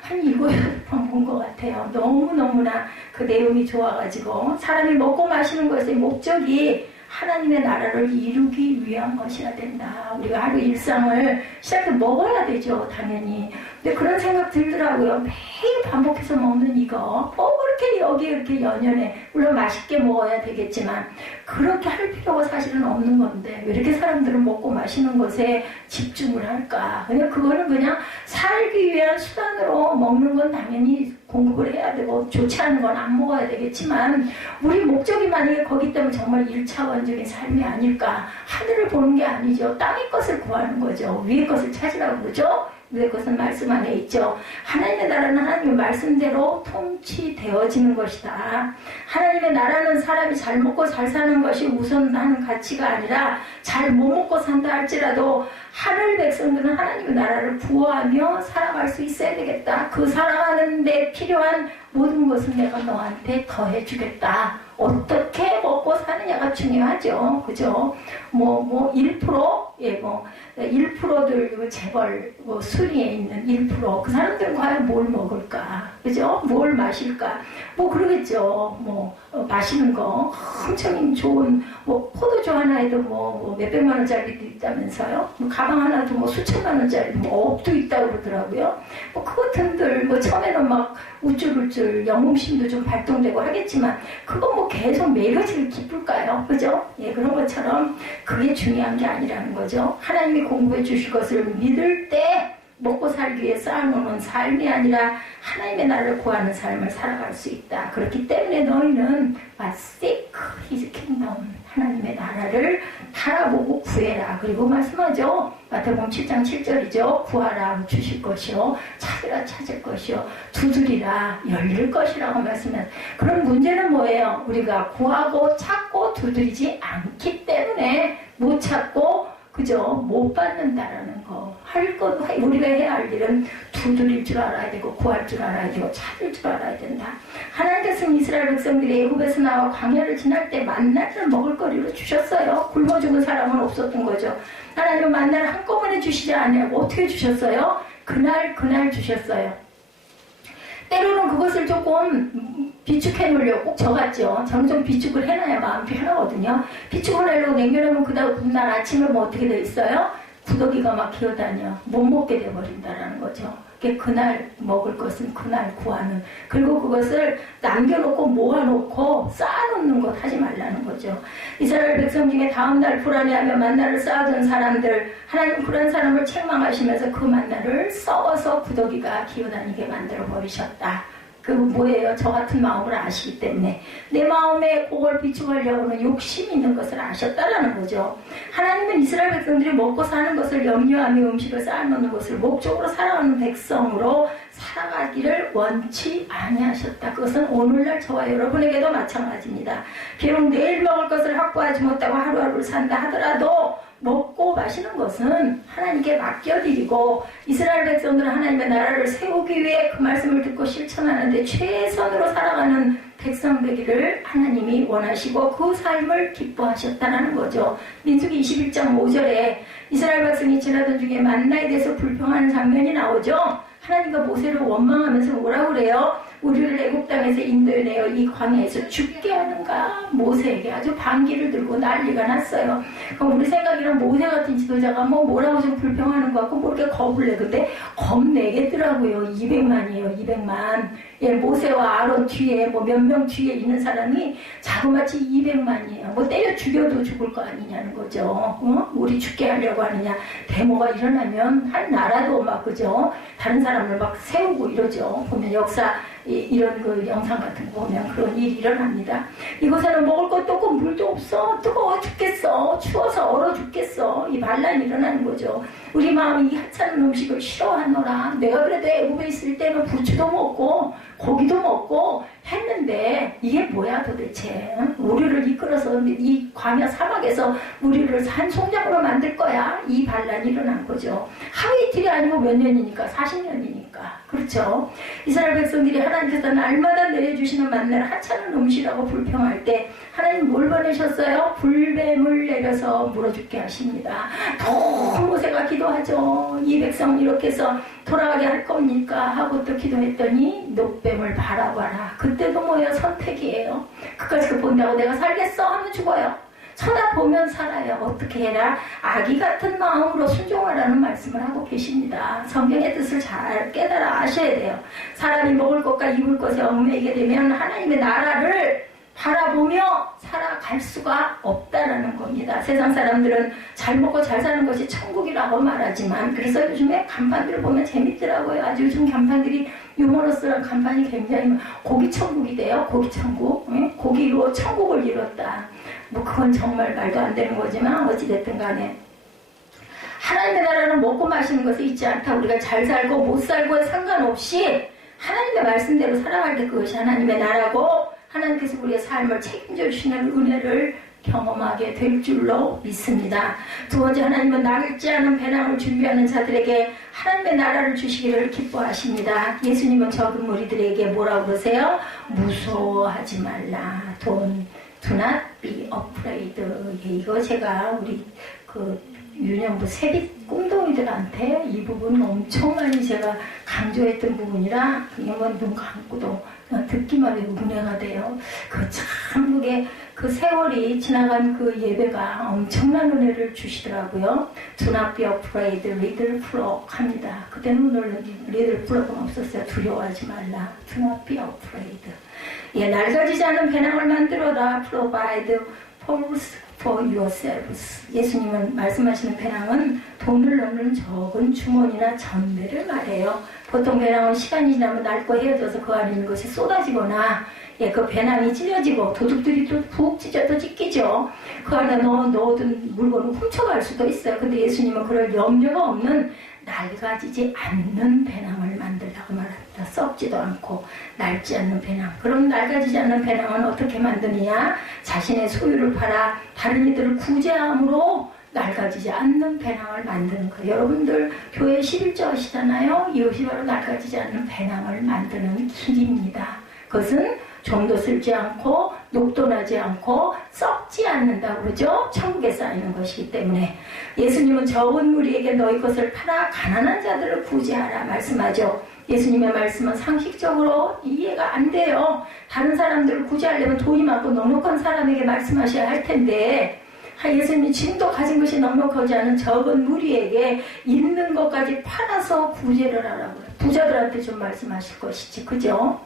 7-8번 본 것 같아요. 너무너무나 그 내용이 좋아가지고, 사람이 먹고 마시는 것의 목적이 하나님의 나라를 이루기 위한 것이라 된다. 우리가 하루 일상을 시작해 먹어야 되죠, 당연히. 근데 그런 생각 들더라고요. 매일 반복해서 먹는 이거, 그렇게 여기에 이렇게 연연해. 물론 맛있게 먹어야 되겠지만, 그렇게 할 필요가 사실은 없는 건데, 왜 이렇게 사람들은 먹고 마시는 것에 집중을 할까? 그거는 그냥 살기 위한 수단으로 먹는 건 당연히 공급을 해야 되고, 좋지 않은 건 안 먹어야 되겠지만, 우리 목적이 만약에 거기 때문에 정말 1차원적인 삶이 아닐까? 하늘을 보는 게 아니죠. 땅의 것을 구하는 거죠. 위의 것을 찾으라고 그러죠? 위의 것은 말씀 안에 있죠. 하나님의 나라는 하나님의 말씀대로 통치되어지는 것이다. 하나님의 나라는 사람이 잘 먹고 잘 사는 것이 우선하는 가치가 아니라, 잘 못 먹고 산다 할지라도 하늘 백성들은 하나님의 나라를 부어하며 살아갈 수 있어야 되겠다. 그 살아가는 데 필요한 모든 것은 내가 너한테 더해주겠다. 어떻게 먹고 사느냐가 중요하죠. 그죠? 1%들 재벌, 순위에 있는 1%. 그 사람들은 과연 뭘 먹을까? 그죠? 뭘 마실까? 그러겠죠. 마시는 거. 엄청 좋은, 포도주 하나에도 몇백만 원짜리도 있다면서요? 가방 하나도 수천만 원짜리, 업도 있다고 그러더라고요. 그거 든들, 처음에는 막 우쭐우쭐 영웅심도 좀 발동되고 하겠지만, 그거 계속 매일같이 기쁠까요? 그죠? 그런 것처럼 그게 중요한 게 아니라는 거죠. 하나님이 공급해 주실 것을 믿을 때 먹고 살기 위해 쌓아놓는 삶이 아니라 하나님의 나라를 구하는 삶을 살아갈 수 있다. 그렇기 때문에 너희는 seek His kingdom, 하나님의 나라를 바라보고 구해라. 그리고 말씀하죠. 마태복음 7장 7절이죠. 구하라 주실 것이요, 찾으라 찾을 것이요, 두드리라 열릴 것이라고 말씀해요. 그럼 문제는 뭐예요? 우리가 구하고 찾고 두드리지 않기 때문에 못 찾고, 그죠? 못 받는다라는 거. 우리가 해야 할 일은 두드릴 줄 알아야 되고, 구할 줄 알아야 되고, 찾을 줄 알아야 된다. 하나님께서는 이스라엘 백성들이 애굽에서 나와 광야를 지날 때 만나를 먹을 거리로 주셨어요. 굶어 죽은 사람은 없었던 거죠. 하나님은 만나를 한꺼번에 주시지 않냐고. 어떻게 주셨어요? 그날 주셨어요. 때로는 그것을 조금 비축해 놓으려고 꼭 적었죠. 저는 좀 비축을 해놔야 마음이 편하거든요. 비축을 하려고 남겨놓으면 그날 아침에 어떻게 돼 있어요? 구더기가 막 기어다녀. 못 먹게 돼버린다라는 거죠. 그날 먹을 것은 그날 구하는. 그리고 그것을 남겨놓고 모아놓고 쌓아놓는 것 하지 말라는 거죠. 이스라엘 백성 중에 다음날 불안해하며 만나를 쌓아둔 사람들, 하나님 그런 사람을 책망하시면서 그 만나를 썩어서 구더기가 기어다니게 만들어 버리셨다. 그 뭐예요? 저 같은 마음을 아시기 때문에 내 마음에 그걸 비추하려고는 욕심이 있는 것을 아셨다라는 거죠. 하나님은 이스라엘 백성들이 먹고 사는 것을 염려하며 음식을 쌓아놓는 것을 목적으로 살아가는 백성으로 살아가기를 원치 아니하셨다. 그것은 오늘날 저와 여러분에게도 마찬가지입니다. 비록 내일 먹을 것을 확보하지 못하고 하루하루를 산다 하더라도 먹고 마시는 것은 하나님께 맡겨드리고 이스라엘 백성들은 하나님의 나라를 세우기 위해 그 말씀을 듣고 실천하는데 최선으로 살아가는 백성 되기를 하나님이 원하시고 그 삶을 기뻐하셨다는 거죠. 민수기 21장 5절에 이스라엘 백성이 지나던 중에 만나에 대해서 불평하는 장면이 나오죠. 하나님과 모세를 원망하면서 뭐라고 그래요? 우리를 애국 땅에서 인도해내어 이 광야에서 죽게 하는가? 모세에게 아주 반기를 들고 난리가 났어요. 그럼 우리 생각이랑 모세 같은 지도자가 뭐라고 좀 불평하는 것 같고 뭐 이렇게 겁을 내. 근데 겁내겠더라고요. 200만이에요. 200만. 예, 모세와 아론 뒤에 몇 명 뒤에 있는 사람이 자그마치 200만이에요. 뭐 때려 죽여도 죽을 거 아니냐는 거죠. 우리 죽게 하려고 하느냐. 데모가 일어나면 한 나라도 막 그죠. 다른 사람을 막 세우고 이러죠. 보면 역사 이런 그 영상 같은 거 보면 그런 일이 일어납니다. 이곳에는 먹을 것도 없고 물도 없어. 뜨거워 죽겠어. 추워서 얼어 죽겠어. 이 반란이 일어나는 거죠. 우리 마음이 이 하찮은 음식을 싫어하노라. 내가 그래도 애국에 있을 때는 부추도 먹고 고기도 먹고 했는데 이게 뭐야 도대체. 우리를 이끌어서 이 광야 사막에서 우리를 산 송장으로 만들 거야. 이 반란이 일어난 거죠. 하루 이틀이 아니고 몇 년이니까 40년이니까. 그렇죠. 이스라엘 백성들이 하나님께서 날마다 내려주시는 만나를 하찮은 음식이라고 불평할 때 하나님 뭘 보내셨어요? 불뱀을 내려서 물어 죽게 하십니다. 모세가 기도하죠. 이 백성 이렇게 해서 돌아가게 할 겁니까? 하고 또 기도했더니 녹뱀을 바라봐라. 그때도 뭐예요? 선택이에요. 그까지 본다고 내가 살겠어? 하면 죽어요. 쳐다보면 살아요. 어떻게 해라? 아기 같은 마음으로 순종하라는 말씀을 하고 계십니다. 성경의 뜻을 잘 깨달아 아셔야 돼요. 사람이 먹을 것과 입을 것에 얽매이게 되면 하나님의 나라를 바라보며 살아갈 수가 없다라는 겁니다. 세상 사람들은 잘 먹고 잘 사는 것이 천국이라고 말하지만 그래서 요즘에 간판들을 보면 재밌더라고요. 아주 요즘 간판들이 유머러스한 간판이 굉장히 고기 천국이 돼요. 고기 천국. 고기로 천국을 이뤘다. 뭐 그건 정말 말도 안 되는 거지만 어찌됐든 간에 하나님의 나라는 먹고 마시는 것에 있지 않다. 우리가 잘 살고 못 살고에 상관없이 하나님의 말씀대로 살아갈 때 그것이 하나님의 나라고 하나님께서 우리의 삶을 책임져 주시는 은혜를 경험하게 될 줄로 믿습니다. 두 번째, 하나님은 나겠지 않은 배낭을 준비하는 자들에게 하나님의 나라를 주시기를 기뻐하십니다. 예수님은 적은 무리들에게 뭐라고 그러세요? 무서워하지 말라. Do not be afraid. 예, 이거 제가 우리 유년부 세빛 꿈동이들한테 이 부분 엄청 많이 제가 강조했던 부분이라 그냥 눈 감고도 듣기만 해도 은혜가 돼요. 참 그게 그 세월이 지나간 그 예배가 엄청난 은혜를 주시더라고요. Do not be afraid, little flock 합니다. 그때는 물론 little flock은 없었어요. 두려워하지 말라. Do not be afraid. 예, 낡아지지 않은 배낭을 만들어라. Provide for yourselves. 예수님은 말씀하시는 배낭은 돈을 넣는 적은 주머니나 전대를 말해요. 보통 배낭은 시간이 지나면 낡고 헤어져서 그 안에 있는 것이 쏟아지거나 그 배낭이 찢어지고 도둑들이 또 푹 찢어도 찢기죠. 그 안에 넣어둔 물건을 훔쳐갈 수도 있어요. 근데 예수님은 그럴 염려가 없는 낡아지지 않는 배낭을 만들라고 말합니다. 썩지도 않고 낡지 않는 배낭. 그럼 낡아지지 않는 배낭은 어떻게 만드느냐? 자신의 소유를 팔아 다른 이들을 구제함으로 낡아지지 않는 배낭을 만드는 거예요. 여러분들 교회 11조 하시잖아요. 이것이 바로 낡아지지 않는 배낭을 만드는 길입니다. 그것은 좀도 쓸지 않고 녹도 나지 않고 썩지 않는다고 그러죠. 천국에 쌓이는 것이기 때문에 예수님은 적은 무리에게 너희 것을 팔아 가난한 자들을 구제하라 말씀하죠. 예수님의 말씀은 상식적으로 이해가 안 돼요. 다른 사람들을 구제하려면 돈이 많고 넉넉한 사람에게 말씀하셔야 할 텐데 예수님이 지금도 가진 것이 넉넉하지 않은 적은 무리에게 있는 것까지 팔아서 구제를 하라고 해요. 부자들한테 좀 말씀하실 것이지, 그죠?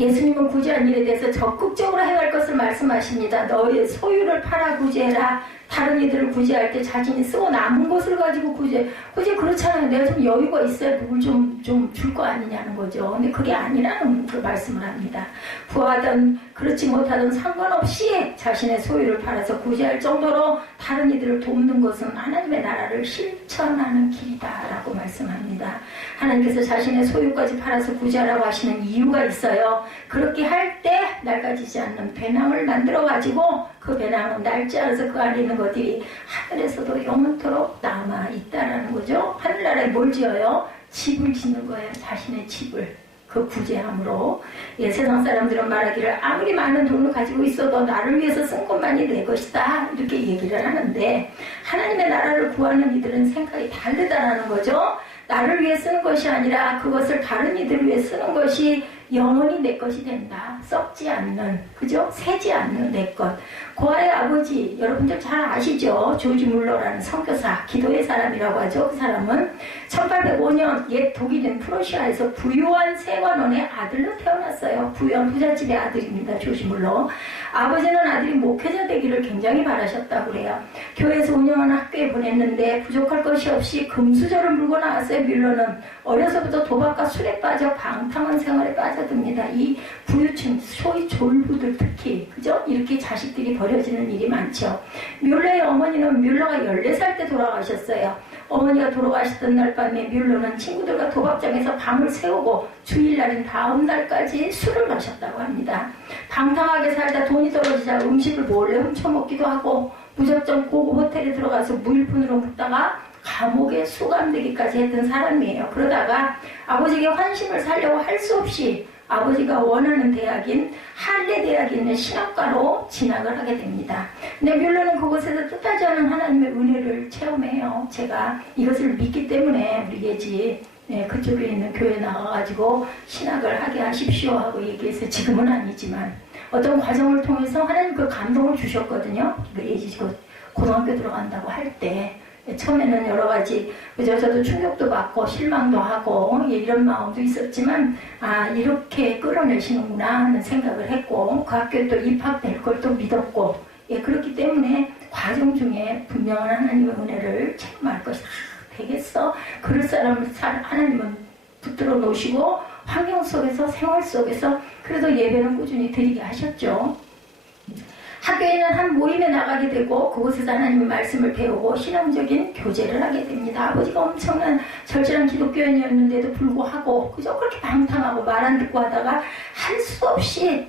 예수님은 구제한 일에 대해서 적극적으로 행할 것을 말씀하십니다. 너의 소유를 팔아 구제해라. 다른 이들을 구제할 때 자신이 쓰고 남은 것을 가지고 구제 그렇잖아요. 내가 좀 여유가 있어야 누굴 좀 줄 거 아니냐는 거죠. 근데 그게 아니라는 그 말씀을 합니다. 부하든 그렇지 못하든 상관없이 자신의 소유를 팔아서 구제할 정도로 다른 이들을 돕는 것은 하나님의 나라를 실천하는 길이다라고 말씀합니다. 하나님께서 자신의 소유까지 팔아서 구제하라고 하시는 이유가 있어요. 그렇게 할 때 낡아지지 않는 배낭을 만들어 가지고 그 배낭은 낡지 않아서 그 안에 있는 것들이 하늘에서도 영원토록 남아 있다라는 거죠. 하늘나라에 뭘 지어요? 집을 짓는 거예요. 자신의 집을. 그 구제함으로. 예, 세상 사람들은 말하기를 아무리 많은 돈을 가지고 있어도 나를 위해서 쓴 것만이 내 것이다 이렇게 얘기를 하는데, 하나님의 나라를 구하는 이들은 생각이 다르다라는 거죠. 나를 위해 쓰는 것이 아니라 그것을 다른 이들을 위해 쓰는 것이 영원히 내 것이 된다. 썩지 않는, 그죠? 새지 않는 내 것. 고아의 아버지, 여러분들 잘 아시죠? 조지 물러라는 선교사, 기도의 사람이라고 하죠. 그 사람은 1805년 옛 독일인 프로시아에서 부유한 세관원의 아들로 태어났어요. 부유한 부잣집의 아들입니다. 조지 물러. 아버지는 아들이 목회자 되기를 굉장히 바라셨다고 그래요. 교회에서 운영하는 학교에 보냈는데 부족할 것이 없이 금수저를 물고 나왔어요. 뮬러는 어려서부터 도박과 술에 빠져 방탕한 생활에 빠져듭니다. 이 부유층, 소위 졸부들 특히, 그죠? 이렇게 자식들이 버려지는 일이 많죠. 뮬러의 어머니는 뮬러가 14살 때 돌아가셨어요. 어머니가 돌아가시던 날 밤에 뮬러는 친구들과 도박장에서 밤을 새우고 주일날인 다음 날까지 술을 마셨다고 합니다. 방탕하게 살다 돈이 떨어지자 음식을 몰래 훔쳐먹기도 하고 무작정 고급 호텔에 들어가서 무일푼으로 묵다가 감옥에 수감되기까지 했던 사람이에요. 그러다가 아버지에게 환심을 살려고 할 수 없이 아버지가 원하는 대학인 할레 대학에 있는 신학과로 진학을 하게 됩니다. 근데 뮬러는 그곳에서 뜻하지 않은 하나님의 은혜를 체험해요. 제가 이것을 믿기 때문에 우리 예지 그쪽에 있는 교회에 나가가지고 신학을 하게 하십시오 하고 얘기해서, 지금은 아니지만 어떤 과정을 통해서 하나님 그 감동을 주셨거든요. 그 예지 고등학교 들어간다고 할 때 처음에는 여러 가지, 저도 충격도 받고 실망도 하고 이런 마음도 있었지만, 이렇게 끌어내시는구나 하는 생각을 했고, 그 학교에 또 입학될 걸 또 믿었고, 그렇기 때문에 과정 중에 분명한 하나님의 은혜를 체험할 것이다. 되겠어? 그럴 사람을 하나님은 붙들어 놓으시고 환경 속에서, 생활 속에서 그래도 예배는 꾸준히 드리게 하셨죠. 학교에는 한 모임에 나가게 되고 그곳에서 하나님의 말씀을 배우고 신앙적인 교제를 하게 됩니다. 아버지가 엄청난 절실한 기독교인이었는데도 불구하고 그저 그렇게 방탕하고 말 안 듣고 하다가 할 수 없이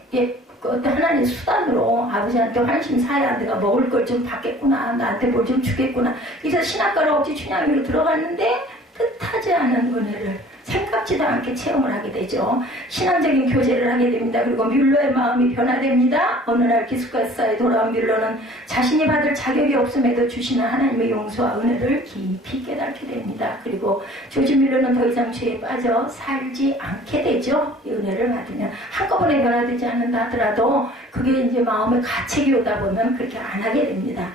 어떤 하나님의 수단으로 아버지한테 환심 사야 내가 먹을 걸 좀 받겠구나, 나한테 뭘 좀 주겠구나, 그래서 신학과로 억지 춘향이로 들어갔는데 뜻하지 않은 은혜를 생각지도 않게 체험을 하게 되죠. 신앙적인 교제를 하게 됩니다. 그리고 뮬러의 마음이 변화됩니다. 어느 날 기숙사에 돌아온 뮬러는 자신이 받을 자격이 없음에도 주시는 하나님의 용서와 은혜를 깊이 깨닫게 됩니다. 그리고 조지 뮬러는 더 이상 죄에 빠져 살지 않게 되죠. 이 은혜를 받으면 한꺼번에 변화되지 않는다 하더라도 그게 이제 마음에 가책이 오다 보면 그렇게 안 하게 됩니다.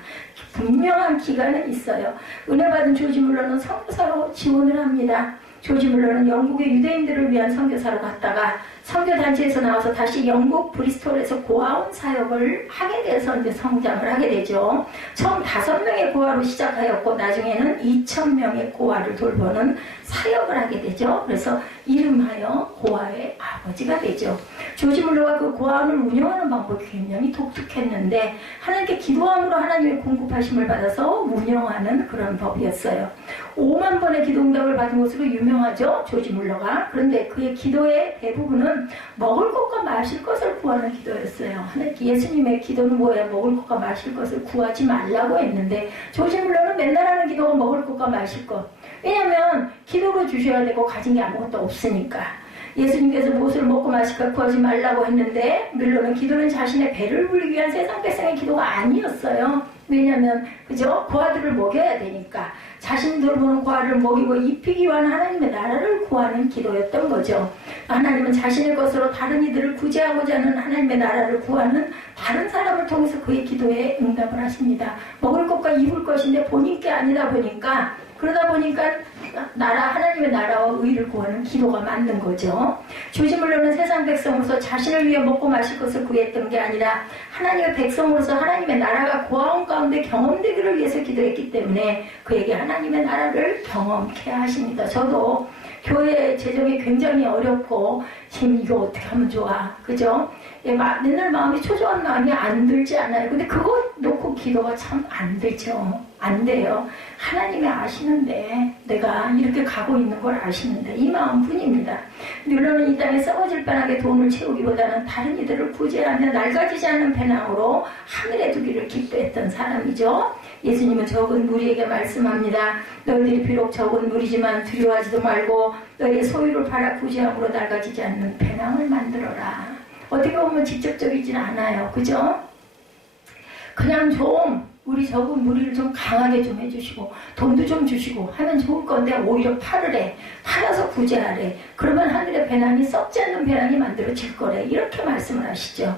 분명한 기간은 있어요. 은혜 받은 조지 뮬러는 선교사로 지원을 합니다. 조지 뮬러는 영국의 유대인들을 위한 선교사로 갔다가 선교단체에서 나와서 다시 영국 브리스톨에서 고아원 사역을 하게 돼서 이제 성장을 하게 되죠. 처음 5명의 고아로 시작하였고 나중에는 2,000명의 고아를 돌보는 사역을 하게 되죠. 그래서 이름하여 고아의 아버지가 되죠. 조지 뮬러가 그 고아원을 운영하는 방법이 굉장히 독특했는데 하나님께 기도함으로 하나님의 공급하심을 받아서 운영하는 그런 법이었어요. 5만 번의 기도응답을 받은 것으로 유명하죠. 조지 뮬러가. 그런데 그의 기도의 대부분은 먹을 것과 마실 것을 구하는 기도였어요. 예수님의 기도는 뭐예요? 먹을 것과 마실 것을 구하지 말라고 했는데 조지 뮬러는 맨날 하는 기도가 먹을 것과 마실 것. 왜냐하면 기도로 주셔야 되고 가진 게 아무것도 없으니까. 예수님께서 무엇을 먹고 마실까 구하지 말라고 했는데 뮬러는 기도는 자신의 배를 불리기 위한 세상 백성의 기도가 아니었어요. 왜냐하면 그죠? 고아들을 먹여야 되니까 자신들 보는 고아를 먹이고 입히기 위한 하나님의 나라를 구하는 기도였던 거죠. 하나님은 자신의 것으로 다른 이들을 구제하고자 하는 하나님의 나라를 구하는 다른 사람을 통해서 그의 기도에 응답을 하십니다. 먹을 것과 입을 것인데 본인 게 아니다 보니까 그러다 보니까 하나님의 나라와 의를 구하는 기도가 맞는 거죠. 조짐을 노는 세상 백성으로서 자신을 위해 먹고 마실 것을 구했던 게 아니라 하나님의 백성으로서 하나님의 나라가 고아원 가운데 경험되기를 위해서 기도했기 때문에 그에게 하나님의 나라를 경험케 하십니다. 저도 교회 재정이 굉장히 어렵고 지금 이거 어떻게 하면 좋아, 그죠? 맨날 마음이 초조한 마음이 안 들지 않아요. 근데 그거 놓고 기도가 참 안 되죠. 안 돼요. 하나님이 아시는데, 내가 이렇게 가고 있는 걸 아시는데, 이 마음뿐입니다. 눌러는 이 땅에 썩어질 뻔하게 돈을 채우기보다는 다른 이들을 구제하며 낡아지지 않는 배낭으로 하늘에 두기를 기도했던 사람이죠. 예수님은 적은 무리에게 말씀합니다. 너희들이 비록 적은 무리지만 두려워하지도 말고 너희의 소유를 팔아 구제함으로 낡아지지 않는 배낭을 만들어라. 어떻게 보면 직접적이진 않아요. 그죠? 그냥 좀 우리 적은 무리를 좀 강하게 좀 해주시고 돈도 좀 주시고 하면 좋을 건데 오히려 팔아서 구제하래. 그러면 하늘의 배낭이 썩지 않는 배낭이 만들어질 거래. 이렇게 말씀을 하시죠.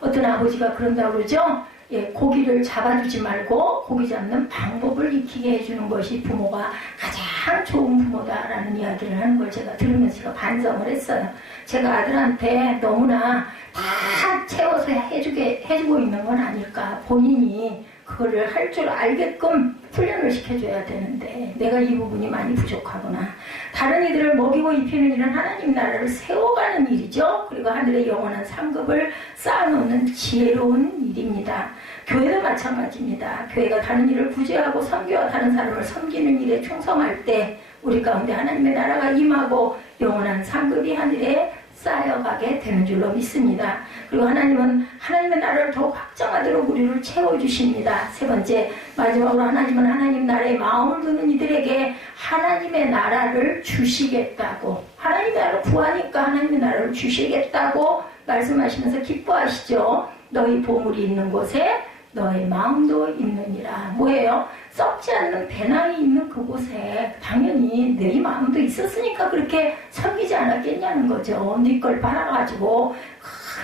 어떤 아버지가 그런다고 그러죠. 고기를 잡아주지 말고 고기 잡는 방법을 익히게 해주는 것이 부모가 가장 좋은 부모다라는 이야기를 하는 걸 제가 들으면서 반성을 했어요. 제가 아들한테 너무나 다 채워서 해주고 있는 건 아닐까. 본인이 그거를 할 줄 알게끔 훈련을 시켜줘야 되는데 내가 이 부분이 많이 부족하구나. 다른 이들을 먹이고 입히는 일은 하나님 나라를 세워가는 일이죠. 그리고 하늘의 영원한 상급을 쌓아놓는 지혜로운 일입니다. 교회도 마찬가지입니다. 교회가 다른 일을 구제하고 선교와 다른 사람을 섬기는 일에 충성할 때 우리 가운데 하나님의 나라가 임하고 영원한 상급이 하늘에 쌓여가게 되는 줄로 믿습니다. 그리고 하나님은 하나님의 나라를 더욱 확장하도록 우리를 채워주십니다. 세 번째, 마지막으로 하나님은 하나님 나라에 마음을 두는 이들에게 하나님의 나라를 주시겠다고, 하나님의 나라를 구하니까 하나님의 나라를 주시겠다고 말씀하시면서 기뻐하시죠. 너희 보물이 있는 곳에 너의 마음도 있느니라. 뭐예요? 썩지 않는 배낭이 있는 그곳에 당연히 내 마음도 있었으니까 그렇게 섬기지 않았겠냐는 거죠. 네 걸 팔아가지고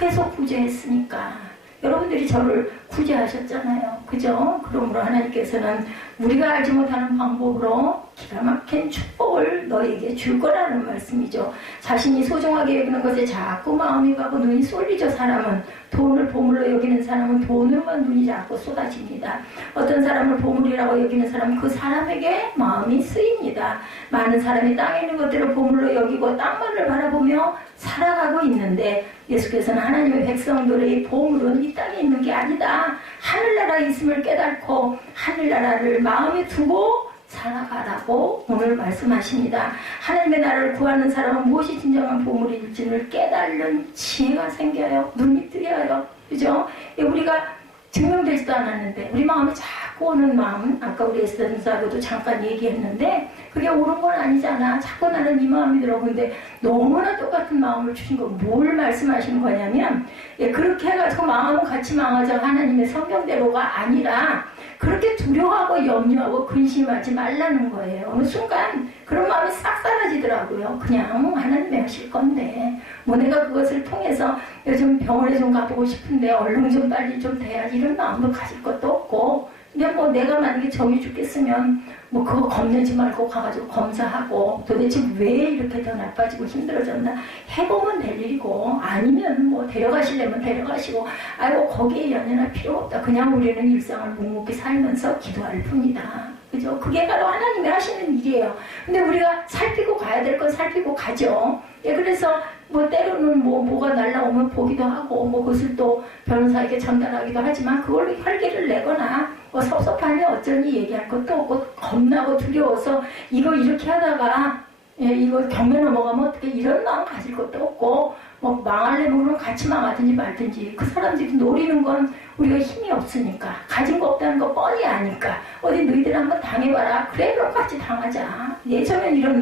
계속 구제했으니까. 여러분들이 저를 구제하셨잖아요. 그죠? 그러므로 하나님께서는 우리가 알지 못하는 방법으로 기가 막힌 축복을 너에게 줄 거라는 말씀이죠. 자신이 소중하게 여기는 것에 자꾸 마음이 가고 눈이 쏠리죠. 사람은 돈을 보물로 여기는 사람은 돈으로만 눈이 자꾸 쏟아집니다. 어떤 사람을 보물이라고 여기는 사람은 그 사람에게 마음이 쓰입니다. 많은 사람이 땅에 있는 것들을 보물로 여기고 땅만을 바라보며 살아가고 있는데 예수께서는 하나님의 백성들의 보물은 이 땅에 있는 게 아니다. 하늘나라에 있음을 깨닫고 하늘나라를 마음에 두고 살아가라고 오늘 말씀하십니다. 하나님의 나라를 구하는 사람은 무엇이 진정한 보물일지를 깨달는 지혜가 생겨요. 눈이 뜨여요. 그죠? 우리가 증명되지도 않았는데 우리 마음에 자꾸 오는 마음, 아까 우리 에스더사도도 잠깐 얘기했는데 그게 옳은 건 아니잖아. 자꾸 나는 이 마음이 들어. 근데 너무나 똑같은 마음을 주신 거 뭘 말씀하시는 거냐면 그렇게 해가지고 마음은 같이 망하자 하나님의 성경대로가 아니라 그렇게 두려워하고 염려하고 근심하지 말라는 거예요. 어느 순간 그런 마음이 싹 사라지더라고요. 그냥 하나님이 하실 건데 내가 그것을 통해서 요즘 병원에 좀 가보고 싶은데 얼른 좀 빨리 좀 돼야지 이런 마음도 가질 것도 없고 근데 내가 만약에 정이 죽겠으면 그거 겁내지 말고 가가지고 검사하고 도대체 왜 이렇게 더 나빠지고 힘들어졌나 해보면 될 일이고 아니면 데려가시려면 데려가시고 거기에 연연할 필요 없다. 그냥 우리는 일상을 묵묵히 살면서 기도할 뿐이다. 그죠? 그게 바로 하나님이 하시는 일이에요. 근데 우리가 살피고 가야 될 건 살피고 가죠. 그래서 때로는 뭐가 날라오면 보기도 하고 그것을 또 변호사에게 전달하기도 하지만 그걸로 혈기를 내거나 섭섭하니 어쩌니 얘기할 것도 없고 겁나고 두려워서 이거 이렇게 하다가 이거 경매 넘어가면 어떻게 이런 마음 가질 것도 없고 망하려면 그럼 같이 망하든지 말든지 그 사람들이 노리는 건 우리가 힘이 없으니까 가진 거 없다는 거 뻔히 아니까 어디 너희들 한번 당해봐라. 그래 그럼 같이 당하자. 예전엔 이런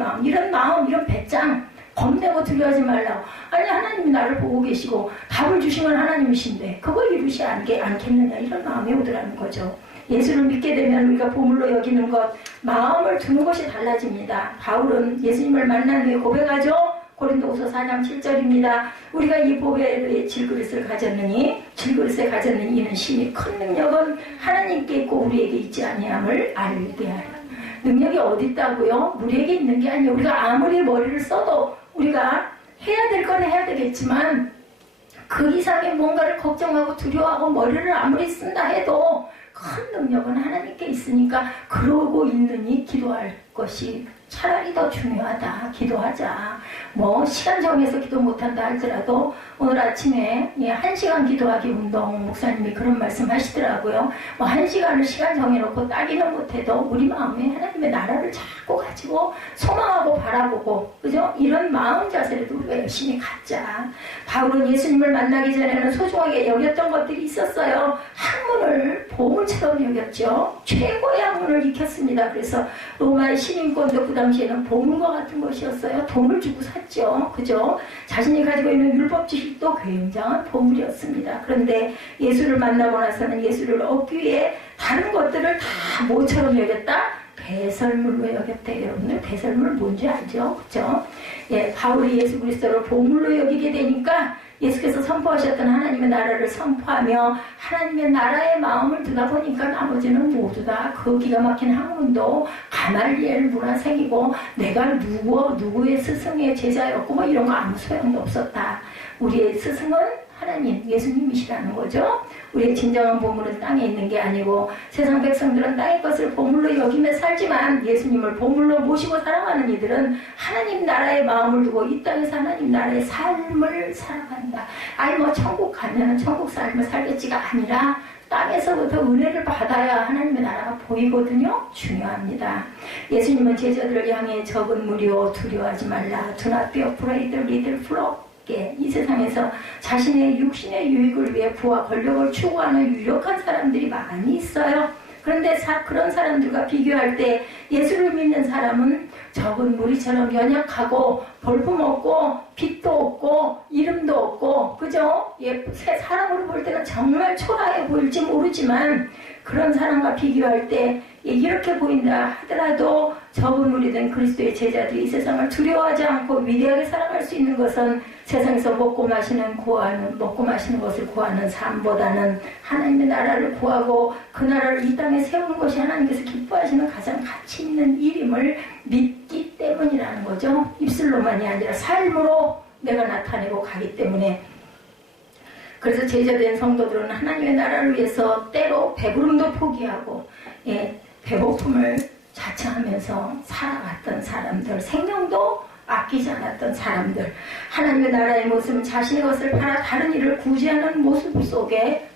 마음 이런 배짱 겁내고 두려워하지 말라고. 아니 하나님이 나를 보고 계시고 답을 주시면 하나님이신데 그걸 이루시 않겠느냐 이런 마음이 오더라는 거죠. 예수를 믿게 되면 우리가 보물로 여기는 것 마음을 두는 것이 달라집니다. 바울은 예수님을 만난 후에 고백하죠. 고린도후서 4장 7절입니다. 우리가 이 보배의 질그릇을 가졌느니 질그릇에 가졌느니 이는 심히 큰 능력은 하나님께 있고 우리에게 있지 아니함을 알게 하라. 능력이 어디 있다고요? 우리에게 있는 게 아니에요. 우리가 아무리 머리를 써도 우리가 해야 될 건 해야 되겠지만 그 이상의 뭔가를 걱정하고 두려워하고 머리를 아무리 쓴다 해도 큰 능력은 하나님께 있으니까 그러고 있느니 기도할 것이 차라리 더 중요하다. 기도하자. 뭐 시간 정해서 기도 못한다 할지라도 오늘 아침에 1시간 기도하기 운동 목사님이 그런 말씀 하시더라고요. 뭐 1시간을 시간 정해놓고 따기는 못해도 우리 마음에 하나님의 나라를 자꾸 가지고 소망하고 바라보고 그죠? 이런 마음 자세라도 우리가 열심히 갖자. 바울은 예수님을 만나기 전에는 소중하게 여겼던 것들이 있었어요. 학문을 보물처럼 여겼죠. 최고의 학문을 익혔습니다. 그래서 로마의 시민권도 그 당시에는 보물과 같은 것이었어요. 돈을 주고 샀죠. 그죠? 자신이 가지고 있는 율법 지식도 굉장한 보물이었습니다. 그런데 예수를 만나고 나서는 예수를 얻기 위해 다른 것들을 다 뭐처럼 여겼다? 배설물로 여겼대요. 여러분들 배설물 뭔지 알죠? 그죠? 예, 바울이 예수 그리스도를 보물로 여기게 되니까 예수께서 선포하셨던 하나님의 나라를 선포하며 하나님의 나라의 마음을 두다 보니까 나머지는 모두 다 그 기가 막힌 학문도 가말리엘 문화생이고 내가 누구의 스승의 제자였고 뭐 이런 거 아무 소용도 없었다. 우리의 스승은 하나님, 예수님이시라는 거죠. 우리의 진정한 보물은 땅에 있는 게 아니고 세상 백성들은 땅의 것을 보물로 여기며 살지만 예수님을 보물로 모시고 살아가는 이들은 하나님 나라의 마음을 두고 이 땅에서 하나님 나라의 삶을 살아간다. 아니 뭐 천국 가면 천국 삶을 살겠지가 아니라 땅에서부터 은혜를 받아야 하나님의 나라가 보이거든요. 중요합니다. 예수님은 제자들을 향해 적은 무리여 두려워하지 말라. Do not be afraid, little flock. 이 세상에서 자신의 육신의 유익을 위해 부와 권력을 추구하는 유력한 사람들이 많이 있어요. 그런데 그런 사람들과 비교할 때 예수를 믿는 사람은 적은 무리처럼 연약하고 볼품없고 빛도 없고 이름도 없고 그죠? 사람으로 볼 때는 정말 초라해 보일지 모르지만 그런 사람과 비교할 때 이렇게 보인다 하더라도 적은 무리된 그리스도의 제자들이 이 세상을 두려워하지 않고 위대하게 살아갈 수 있는 것은 세상에서 먹고 마시는 것을 구하는 삶보다는 하나님의 나라를 구하고 그 나라를 이 땅에 세우는 것이 하나님께서 기뻐하시는 가장 가치 있는 일임을 믿기 때문이라는 거죠. 입술로만이 아니라 삶으로 내가 나타내고 가기 때문에. 그래서 제자된 성도들은 하나님의 나라를 위해서 때로 배부름도 포기하고 배고픔을 자처하면서 살아갔던 사람들, 생명도 아끼지 않았던 사람들, 하나님의 나라의 모습은 자신의 것을 팔아 다른 일을 구제하는 모습 속에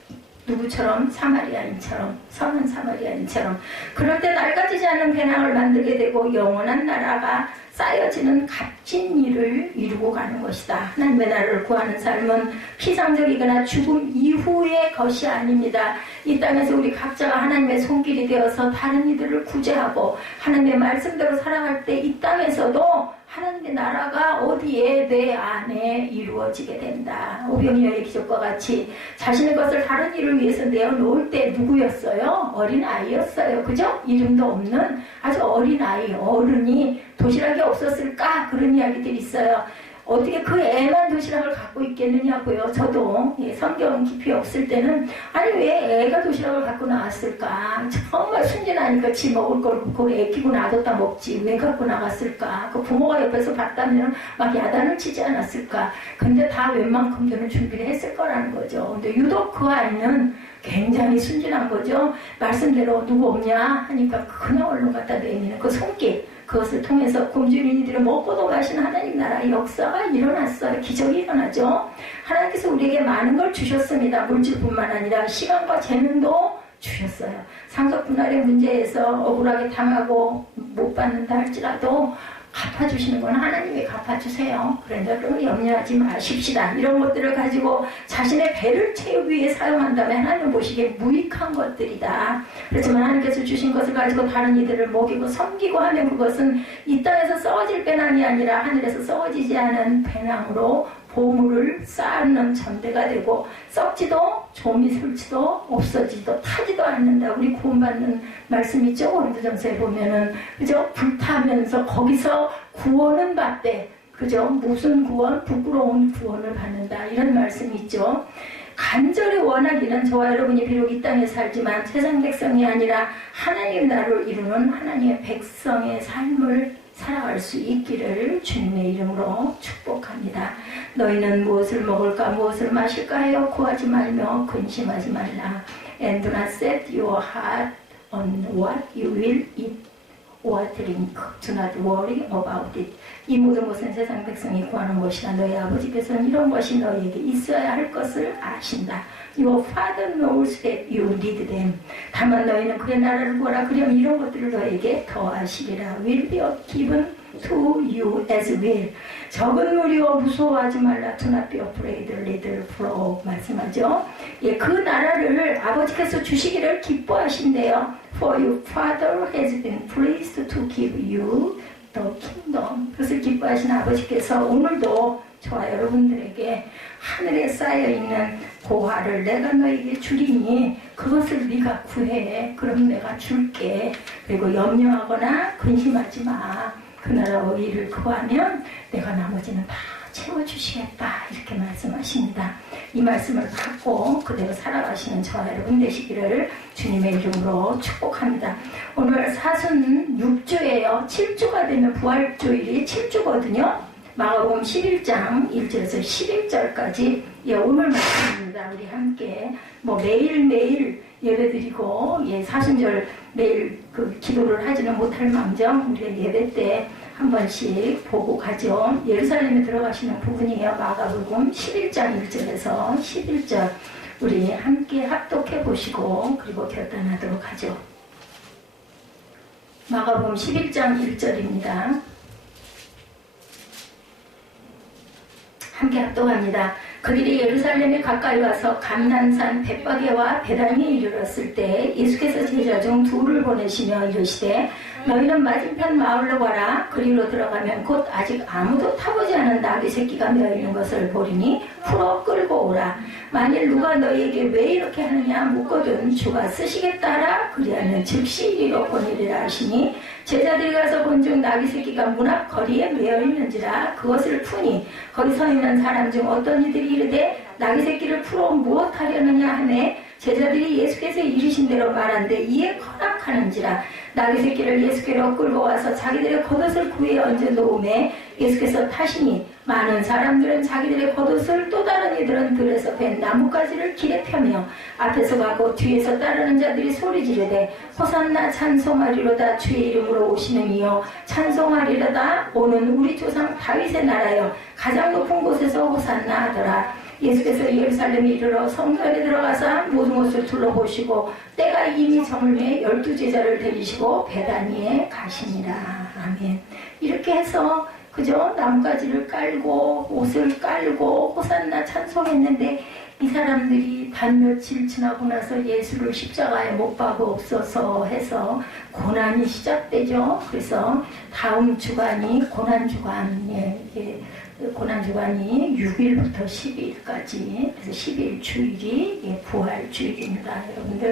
누구처럼? 사마리아인처럼, 선한 사마리아인처럼 그럴 때 낡아지지 않은 배낭을 만들게 되고 영원한 나라가 쌓여지는 값진 일을 이루고 가는 것이다. 하나님의 나라를 구하는 삶은 피상적이거나 죽음 이후의 것이 아닙니다. 이 땅에서 우리 각자가 하나님의 손길이 되어서 다른 이들을 구제하고 하나님의 말씀대로 살아갈 때 이 땅에서도 하나님의 나라가 어디에 내 안에 이루어지게 된다. 오병이어의 기적과 같이 자신의 것을 다른 일을 위해서 내어놓을 때 누구였어요? 어린아이였어요. 그죠? 이름도 없는 아주 어린아이, 어른이 도시락이 없었을까? 그런 이야기들이 있어요. 어떻게 그 애만 도시락을 갖고 있겠느냐고요. 저도 성경 깊이 없을 때는 아니 왜 애가 도시락을 갖고 나왔을까. 정말 순진하니까 지 먹을 걸 거기 애끼고 놔뒀다 먹지 왜 갖고 나갔을까. 그 부모가 옆에서 봤다면 막 야단을 치지 않았을까. 근데 다 웬만큼들은 준비를 했을 거라는 거죠. 근데 유독 그 아이는 굉장히 순진한 거죠. 말씀대로 누구 없냐 하니까 그냥 얼른 갖다 내미는 그 손길, 그것을 통해서 굶주린 이들을 먹고도 가시는 하나님 나라의 역사가 일어났어요. 기적이 일어나죠. 하나님께서 우리에게 많은 걸 주셨습니다. 물질뿐만 아니라 시간과 재능도 주셨어요. 상속 분할의 문제에서 억울하게 당하고 못 받는다 할지라도 갚아주시는 건 하나님이 갚아주세요. 그런데 그런 염려하지 마십시다. 이런 것들을 가지고 자신의 배를 채우기 위해 사용한다면 하나님 보시기에 무익한 것들이다. 그렇지만 하나님께서 주신 것을 가지고 다른 이들을 먹이고 섬기고 하면 그것은 이 땅에서 썩어질 배낭이 아니라 하늘에서 썩어지지 않은 배낭으로 보물을 쌓는 전대가 되고 썩지도 좀이 슬지도 없어지도 타지도 않는다. 우리 구원받는 말씀 있죠. 고린도전서에 보면은 그죠? 불타면서 거기서 구원은 받되 그죠? 무슨 구원? 부끄러운 구원을 받는다. 이런 말씀이 있죠. 간절히 원하기는 저와 여러분이 비록 이 땅에 살지만 세상 백성이 아니라 하나님 나라를 이루는 하나님의 백성의 삶을 살아갈 수 있기를 주님의 이름으로 축복합니다. 너희는 무엇을 먹을까 무엇을 마실까 하여 구하지 말며 근심하지 말라. And do not set your heart on what you will eat or drink. Do not worry about it. 이 모든 것은 세상 백성이 구하는 것이다. 너희 아버지께서는 이런 것이 너희에게 있어야 할 것을 아신다. Your father knows that you need them. 다만 너희는 그의 나라를 구하라. 그러면 이런 것들을 너희에게 더하시리라. Will be given to you as well. 적은 무리여 무서워하지 말라. Do not be afraid, little flock. 말씀하죠. 예, 그 나라를 아버지께서 주시기를 기뻐하신대요. For your father has been pleased to give you the kingdom. 그것을 기뻐하신 아버지께서 오늘도 저와 여러분들에게 하늘에 쌓여있는 고화를 내가 너에게 주리니 그것을 네가 구해. 그럼 내가 줄게. 그리고 염려하거나 근심하지 마. 그 나라와 의를 구하면 내가 나머지는 다 채워주시겠다. 이렇게 말씀하십니다. 이 말씀을 받고 그대로 살아가시는 저와 여러분 되시기를 주님의 이름으로 축복합니다. 오늘 사순 6주예요. 7주가 되면 부활주일이 7주거든요. 마가복음 11장 1절에서 11절까지 예, 오늘 말씀입니다. 우리 함께 뭐 매일매일 예배드리고 예, 사순절 매일 그 기도를 하지는 못할 망정 우리가 예배 때 한 번씩 보고 가죠. 예루살렘에 들어가시는 부분이에요. 마가복음 11장 1절에서 11절 우리 함께 합독해 보시고 그리고 결단하도록 하죠. 마가복음 11장 1절입니다. 함께 합독합니다. 그들이 예루살렘에 가까이 와서 감난산 벳바게와 베다니에 이르렀을 때 예수께서 제자 중 둘을 보내시며 이르시되 너희는 맞은편 마을로 가라. 그리로 들어가면 곧 아직 아무도 타보지 않은 나귀 새끼가 메어 있는 것을 보리니 풀어 끌고 오라. 만일 누가 너희에게 왜 이렇게 하느냐 묻거든 주가 쓰시겠다라. 그리하면 즉시 이리로 보내리라 하시니 제자들이 가서 본즉 나귀 새끼가 문 앞 거리에 메어 있는지라. 그것을 푸니 거기 서 있는 사람 중 어떤 이들이 이르되 나귀 새끼를 풀어 무엇하려느냐 하매 제자들이 예수께서 이르신 대로 말한데 이에 허락하는지라. 나귀 새끼를 예수께로 끌고 와서 자기들의 겉옷을 구에 얹어 놓음에 예수께서 타시니 많은 사람들은 자기들의 겉옷을 또 다른 이들은 들에서 벤 나뭇가지를 길에 펴며 앞에서 가고 뒤에서 따르는 자들이 소리 지르되 호산나 찬송하리로다. 주의 이름으로 오시는 이여 찬송하리로다. 오는 우리 조상 다윗의 나라여 가장 높은 곳에서 호산나 하더라. 예수께서 예루살렘에 이르러 성전에 들어가서 모든 것을 둘러보시고 때가 이미 저물매 12제자를 데리시고 베다니에 가시니라. 아멘. 이렇게 해서 그죠? 나뭇가지를 깔고 옷을 깔고 호산나 찬송했는데 이 사람들이 단 며칠 지나고 나서 예수를 십자가에 못 박아없어서 해서 고난이 시작되죠. 그래서 다음 주간이 고난주간이에요. 고난주간이 6일부터 12일까지 그래서 10일 주일이 부활주일입니다. 여러분들